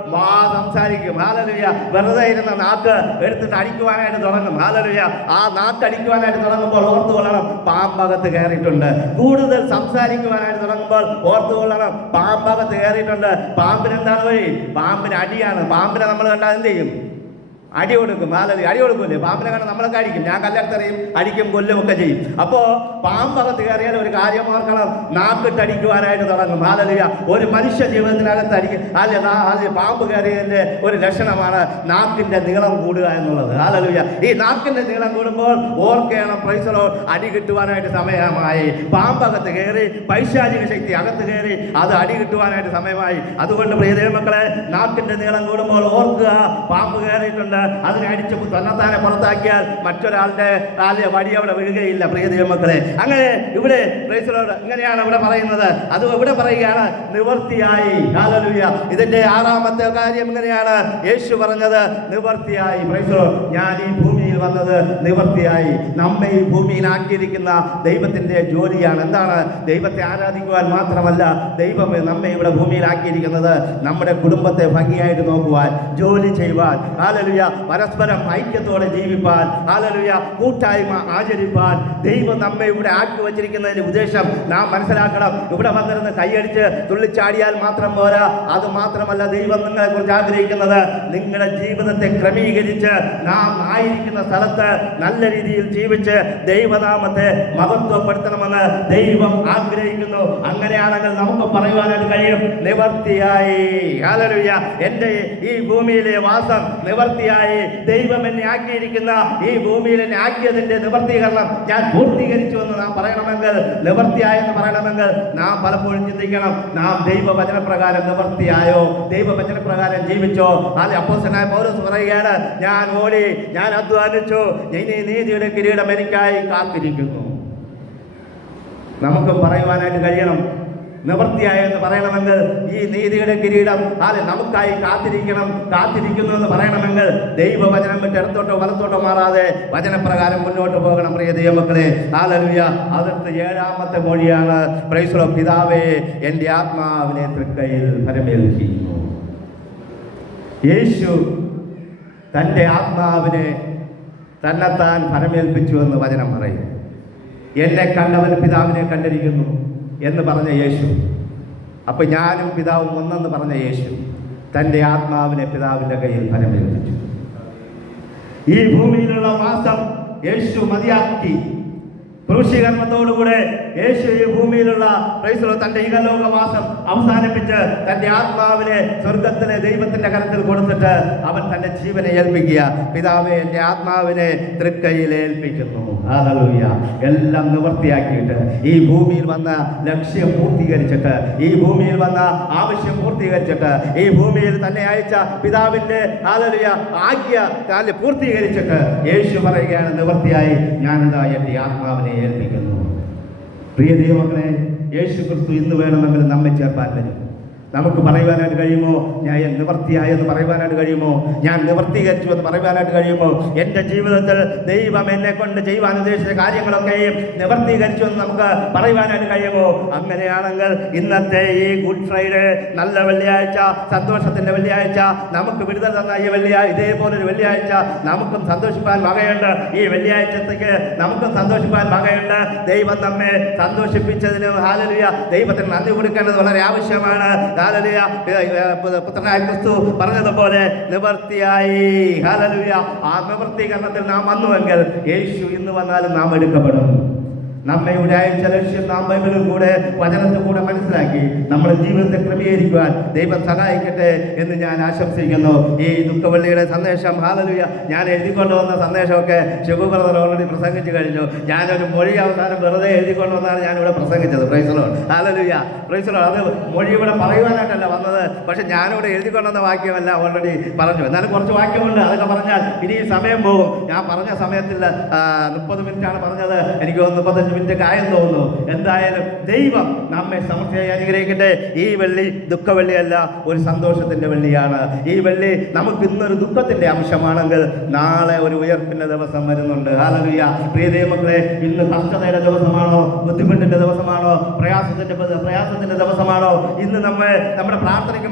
സംസാരിക്കും. ഹല്ലേലൂയ. വെറുതെ ഇരുന്ന നാക്ക് എടുത്തിട്ട് അടിക്കുവാനായിട്ട് തുടങ്ങും. ഹല്ലേലൂയ. ആ നാക്ക് അടിക്കുവാനായിട്ട് തുടങ്ങുമ്പോൾ ഓർത്തുകൊള്ളണം, പാമ്പകത്ത് കയറിയിട്ടുണ്ട്. കൂടുതൽ സംസാരിക്കുവാനായിട്ട് തുടങ്ങുമ്പോൾ ഓർത്തുകൊള്ളണം, പാമ്പകത്ത് കയറിയിട്ടുണ്ട്. പാമ്പിന് എന്താണ് വഴി? പാമ്പിന് അടിയാണ്. പാമ്പിനെ നമ്മൾ കണ്ടാൽ എന്ത് ചെയ്യും? അടി കൊടുക്കും. ഹല്ലേലൂയ. അടി കൊടുക്കൂലേ? പാമ്പിനെ കണ്ടാൽ നമ്മളൊക്കെ അടിക്കും. ഞാൻ കല്ലെടുത്തെറിയും, അടിക്കും, കൊല്ലും ഒക്കെ ചെയ്യും. അപ്പോൾ പാമ്പകത്ത് കയറിയാൽ ഒരു കാര്യം ഓർക്കണം, നാക്കിട്ടടിക്കുവാനായിട്ട് തുടങ്ങും. ഹല്ലേലൂയ. ഒരു മനുഷ്യ ജീവിതത്തിനകത്ത് അടിക്കും. പാമ്പ് കയറിയതിൻ്റെ ഒരു ലക്ഷണമാണ് നാക്കിൻ്റെ നീളം കൂടുക എന്നുള്ളത്. ഹല്ലേലൂയ. ഈ നാക്കിൻ്റെ നീളം കൂടുമ്പോൾ ഓർക്കണം, പ്രൈസ് ദി ലോർഡ്, അടി കിട്ടുവാനായിട്ട് സമയമായി. പാമ്പകത്ത് കയറി, പൈശാചിക ശക്തി അകത്ത് കയറി, അത് അടി കിട്ടുവാനായിട്ട് സമയമായി. അതുകൊണ്ട് പ്രിയ ദൈവമക്കളെ, നാക്കിൻ്റെ നീളം കൂടുമ്പോൾ ഓർക്കുക, പാമ്പ് കയറിയിട്ടുണ്ട്. അതിനെ അടിച്ച് തന്നെത്താനെ പുറത്താക്കിയാൽ മറ്റൊരാളുടെ വടി അവിടെ വീഴുകയില്ല. പ്രിയ ദൈവമക്കളെ, അങ്ങനെ ഇവിടെ പ്രൈസ് ദി ലോർഡ് ഇങ്ങനെയാണ് ഇവിടെ പറയുന്നത്. അത് ഇവിടെ പറയുകയാണ്, നിവൃത്തിയായി. ഹല്ലേലൂയ. ഇതിന്റെ 6ാമത്തെ കാര്യം ഇങ്ങനെയാണ് യേശു പറഞ്ഞത്, നിവൃത്തിയായി. Price the Lord. ഞാൻ ഈ ഭൂമിയിൽ വന്നത് നിവൃത്തിയായി. നമ്മെ ഈ ഭൂമിയിലാക്കിയിരിക്കുന്ന ദൈവത്തിന്റെ ജോലിയാണ്. എന്താണ്? ദൈവത്തെ ആരാധിക്കുവാൻ മാത്രമല്ല, ദൈവം നമ്മെ ഇവിടെ ഭൂമിയിലാക്കിയിരിക്കുന്നത് നമ്മുടെ കുടുംബത്തെ ഭംഗിയായിട്ട് നോക്കുവാൻ, ജോലി ചെയ്യുവാൻ, ഹല്ലേലൂയ, പരസ്പരം ഐക്യത്തോടെ ജീവിപ്പാൻ, ഹല്ലേലൂയ, കൂട്ടായ്മ ആചരിപ്പാൻ ദൈവം നമ്മെ ഇവിടെ ആക്കി വച്ചിരിക്കുന്നതിന്റെ ഉദ്ദേശം നാം മനസ്സിലാക്കണം. ഇവിടെ വന്നിരുന്ന് കൈയടിച്ച് തുള്ളിച്ചാടിയാൽ മാത്രം പോരാ. അത് മാത്രമല്ല, ദൈവം നിങ്ങളെ കുറിച്ച് ആഗ്രഹിക്കുന്നത് നിങ്ങളുടെ ജീവിതത്തെ ക്രമീകരിച്ച് നാം ആയിരിക്കുന്ന സ്ഥലത്ത് നല്ല രീതിയിൽ ജീവിച്ച് ദൈവനാമത്തെ മഹത്വപ്പെടുത്തണമെന്ന് ദൈവം ആഗ്രഹിക്കുന്നു. അങ്ങനെയാണെങ്കിൽ നമുക്ക് പറയുവാനായിട്ട് കഴിയും, നിവൃത്തിയായി. ഹല്ലേലൂയ. എൻ്റെ ഈ ഭൂമിയിലെ വാസം നിവൃത്തിയായി. ദൈവം എന്നെ ആക്കിയിരിക്കുന്ന ഈ ഭൂമിയിൽ എന്നെ ആക്കിയതിന്റെ നിവൃത്തീകരണം ഞാൻ പൂർത്തീകരിച്ചു എന്ന് നാം പറയണമെങ്കിൽ, നിവൃത്തിയായെന്ന് പറയണമെങ്കിൽ നാം പലപ്പോഴും ചിന്തിക്കണം, നാം ദൈവവചനപ്രകാരം നിവൃത്തിയായോ? ദൈവവചനപ്രകാരം ജീവിച്ചോ? അത് അപ്പോസ്തലനായ പൗലോസ് പറയുകയാണ്, ഞാൻ ഓടി, ഞാൻ അധ്വാനിച്ചു, ഇനി നീതിയുടെ കിരീടം എനിക്കായി കാത്തിരിക്കുന്നു. നമുക്കും പറയുവാനായിട്ട് കഴിയണം, നിവൃത്തിയായെന്ന് പറയണമെങ്കിൽ ഈ നീതിയുടെ കിരീടം നമുക്കായി കാത്തിരിക്കുന്നു എന്ന് പറയണമെങ്കിൽ ദൈവവചനം വിട്ട് ഇടത്തോട്ടോ വലത്തോട്ടോ മാറാതെ വചനപ്രകാരം മുന്നോട്ട് പോകണം. പ്രിയ ദൈവമക്കളെ, ഹല്ലേലൂയ. അതിർത്ത് 7ാമത്തെ മൊഴിയാണ്, പ്രൈസ് ദി ലോർഡ്. പിതാവേ, എൻ്റെ ആത്മാവിനെ തൃക്കൈയിൽ ഫലമേൽപ്പിക്കുന്നു. യേശു തൻ്റെ ആത്മാവിനെ തന്നെത്താൻ ഫലമേൽപ്പിച്ചു എന്ന് വചനം പറയും. എന്നെ കണ്ടവൻ പിതാവിനെ കണ്ടിരിക്കുന്നു എന്ന് പറഞ്ഞ യേശു, അപ്പം ഞാനും പിതാവും ഒന്നെന്ന് പറഞ്ഞ യേശു തൻ്റെ ആത്മാവിനെ പിതാവിൻ്റെ കയ്യിൽ ഫലമേൽപ്പിച്ചു. ഈ ഭൂമിയിലുള്ള വാസം യേശു മതിയാക്കി. ക്രൂശീകരണത്തോടുകൂടെ യേശു ഈ ഭൂമിയിലുള്ള തന്റെ ഇഹലോകവാസം അവസാനിപ്പിച്ച് തന്റെ ആത്മാവിനെ സ്വർഗത്തിലെ ദൈവത്തിന്റെ കരത്തിൽ കൊടുത്തിട്ട് അവൻ തന്റെ ജീവനെ ഏൽപ്പിക്കുക. പിതാവേ, എന്റെ ആത്മാവിനെ തൃക്കൈയിൽ ഏൽപ്പിക്കുന്നു. ഹല്ലേലൂയ. എല്ലാം നിവൃത്തിയാക്കിയിട്ട് ഈ ഭൂമിയിൽ വന്ന ലക്ഷ്യം പൂർത്തീകരിച്ചിട്ട്, ഈ ഭൂമിയിൽ വന്ന ആവശ്യം പൂർത്തീകരിച്ചിട്ട്, ഈ ഭൂമിയിൽ തന്നെ അയച്ച പിതാവിന്റെ ഹല്ലേലൂയ ആജ്ഞ പൂർത്തീകരിച്ചിട്ട് യേശു പറയുകയാണ്, നിവൃത്തിയായി, ഞാനിതാ എന്റെ ആത്മാവിനെ ഏൽപ്പിക്കുന്നു. പ്രിയ ദൈവമക്കളെ, യേശു ക്രിസ്തു ഇന്ന് വേണമെങ്കിൽ നമ്മെ ചേർക്കാൻ വരും. നമുക്ക് പറയുവാനായിട്ട് കഴിയുമോ? ഞാൻ നിവൃത്തിയായെന്ന് പറയുവാനായിട്ട് കഴിയുമോ? ഞാൻ നിവൃത്തീകരിച്ചു എന്ന് പറയുവാനായിട്ട് കഴിയുമോ? എൻ്റെ ജീവിതത്തിൽ ദൈവം എന്നെ കൊണ്ട് ചെയ്യുവാൻ ഉദ്ദേശിച്ച കാര്യങ്ങളൊക്കെയും നിവൃത്തീകരിച്ചു എന്ന് നമുക്ക് പറയുവാനായിട്ട് കഴിയുമോ? അങ്ങനെയാണെങ്കിൽ ഇന്നത്തെ ഈ ഗുഡ് ഫ്രൈഡേ, നല്ല വെള്ളിയാഴ്ച, സന്തോഷത്തിൻ്റെ വെള്ളിയാഴ്ച, നമുക്ക് വിടുതൽ തന്ന ഈ ഇതേപോലൊരു വെള്ളിയാഴ്ച നമുക്കും സന്തോഷിപ്പാൻ വകയുണ്ട്. ഈ വെള്ളിയാഴ്ചത്തേക്ക് നമുക്കും സന്തോഷിപ്പാൻ വകയുണ്ട്. ദൈവം നമ്മെ സന്തോഷിപ്പിച്ചതിന് ഹല്ലേലൂയ ദൈവത്തിന് നന്ദി കൊടുക്കേണ്ടത് വളരെ ആവശ്യമാണ്. പുത്രനായ ക്രിസ്തു പറഞ്ഞതുപോലെ നിവൃത്തിയായി. ഹല്ലേലൂയ. ആ നിവൃത്തീകരണത്തിൽ നാം വന്നുവെങ്കിൽ യേശു ഇന്ന് വന്നാലും നാം എടുക്കപ്പെടും. നമ്മെ ഇവിടെ അയച്ച ലക്ഷ്യം നാം ബൈബിളിൽ കൂടെ വചനത്തിൽ കൂടെ മനസ്സിലാക്കി നമ്മുടെ ജീവിതത്തെ ക്രമീകരിക്കുവാൻ ദൈവം സഹായിക്കട്ടെ എന്ന് ഞാൻ ആശംസിക്കുന്നു. ഈ ദുഃഖവെള്ളിയുടെ സന്ദേശം, ഹല്ലേലൂയ, ഞാൻ എഴുതിക്കൊണ്ട് വന്ന സന്ദേശമൊക്കെ ശിവ ബ്രദർ ഓൾറെഡി പ്രസംഗിച്ചു കഴിഞ്ഞു. ഞാനൊരു മൊഴി അവസാനം വെറുതെ എഴുതിക്കൊണ്ട് വന്നാണ് ഞാനിവിടെ പ്രസംഗിച്ചത്. Price the Lord. Hallelujah. Praise the Lord. അത് മൊഴി ഇവിടെ പറയുവാനായിട്ടല്ല വന്നത്, പക്ഷെ ഞാനിവിടെ എഴുതിക്കൊണ്ടുവന്ന വാക്യമല്ല ഓൾറെഡി പറഞ്ഞു. എന്നാലും കുറച്ച് വാക്യമുണ്ട്, അതൊക്കെ പറഞ്ഞാൽ ഇനി സമയം പോകും. ഞാൻ പറഞ്ഞ സമയത്തിൽ 30 മിനിറ്റാണ് പറഞ്ഞത്. എനിക്ക് 35 മിനിറ്റ് ആയെന്ന് തോന്നുന്നു. എന്തായാലും ദൈവം നമ്മെ സമൃദ്ധിയായി അനുഗ്രഹിക്കട്ടെ. ഈ വെള്ളി ദുഃഖവെള്ളിയല്ല, ഒരു സന്തോഷത്തിന്റെ വെള്ളിയാണ്. ഈ വെള്ളി നമുക്ക് ഇന്നൊരു ദുഃഖത്തിന്റെ അംശമാണെങ്കിൽ നാളെ ഒരു ഉയർപ്പിന്റെ ദിവസം വരുന്നുണ്ട്. ഹല്ലേലൂയ. പ്രിയ ദൈവമക്കളെ, ഇന്ന് കഷ്ടതയുടെ ദിവസമാണോ? ബുദ്ധിമുട്ടിന്റെ ദിവസമാണോ? പ്രയാസത്തിന്റെ ദിവസമാണോ? ഇന്ന് നമ്മുടെ പ്രാർത്ഥനയ്ക്ക്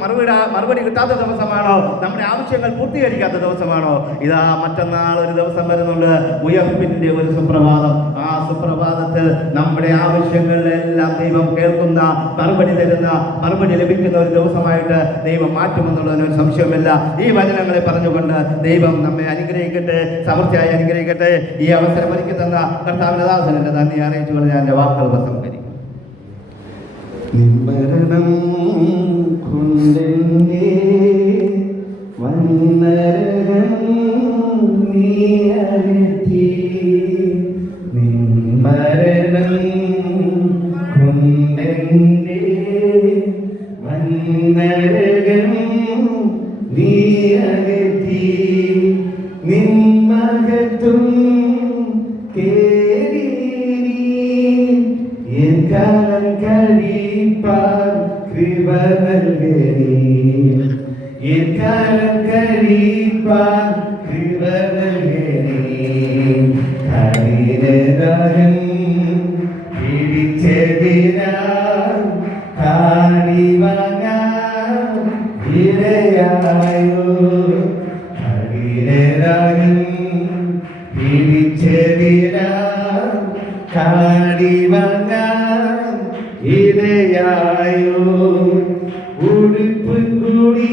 മറുപടി കിട്ടാത്ത ദിവസമാണോ? നമ്മുടെ ആവശ്യങ്ങൾ പൂർത്തീകരിക്കാത്ത ദിവസമാണോ? ഇതാ മറ്റന്നാൾ ഒരു ദിവസം വരുന്നുണ്ട്, ഉയർപ്പിന്റെ ഒരു സുപ്രഭാതം. ആ സുപ്രഭാതത്തിൽ നമ്മുടെ ആവശ്യങ്ങളിലെല്ലാം ദൈവം കേൾക്കുന്ന, മറുപടി ലഭിക്കുന്ന ഒരു ദിവസമായിട്ട് ദൈവം മാറ്റുമെന്നുള്ളതിനൊരു സംശയമില്ല. ഈ വചനങ്ങളെ പറഞ്ഞുകൊണ്ട് ദൈവം നമ്മെ അനുഗ്രഹിക്കട്ടെ, സമൃദ്ധിയായി അനുഗ്രഹിക്കട്ടെ. ഈ അവസരം ഒരുക്കി തന്ന കർത്താവിന്റെ ദാസനെ നന്ദി അറിയിച്ചുകൊണ്ട് ഞാൻ എൻ്റെ വാക്കുകൾ ഉപസംഹരിക്കും. നിമ്പരണം കൊണ്ടെന്നെ വന്നരകം നീ അകറ്റി, നിമ്പരണം കൊണ്ടെന്നെ വന്നരകം നീ അകറ്റി, നിന്മകത്തും കേറി കാലം കഴിപ്പാൻ കൃപ നൽകണേ, കാലം കഴിപ്പാൻ കൃപ നൽകണേ. കഠിനദാഹം പിടിച്ചതിനാൽ കാടി വാങ്ങാൻ ഇടയായോ, കഠിനദാഹം പിടിച്ചതിനാൽ കാടി വാങ്ങാൻ ഇടയായോ. ഉടുപ്പ് കൂടി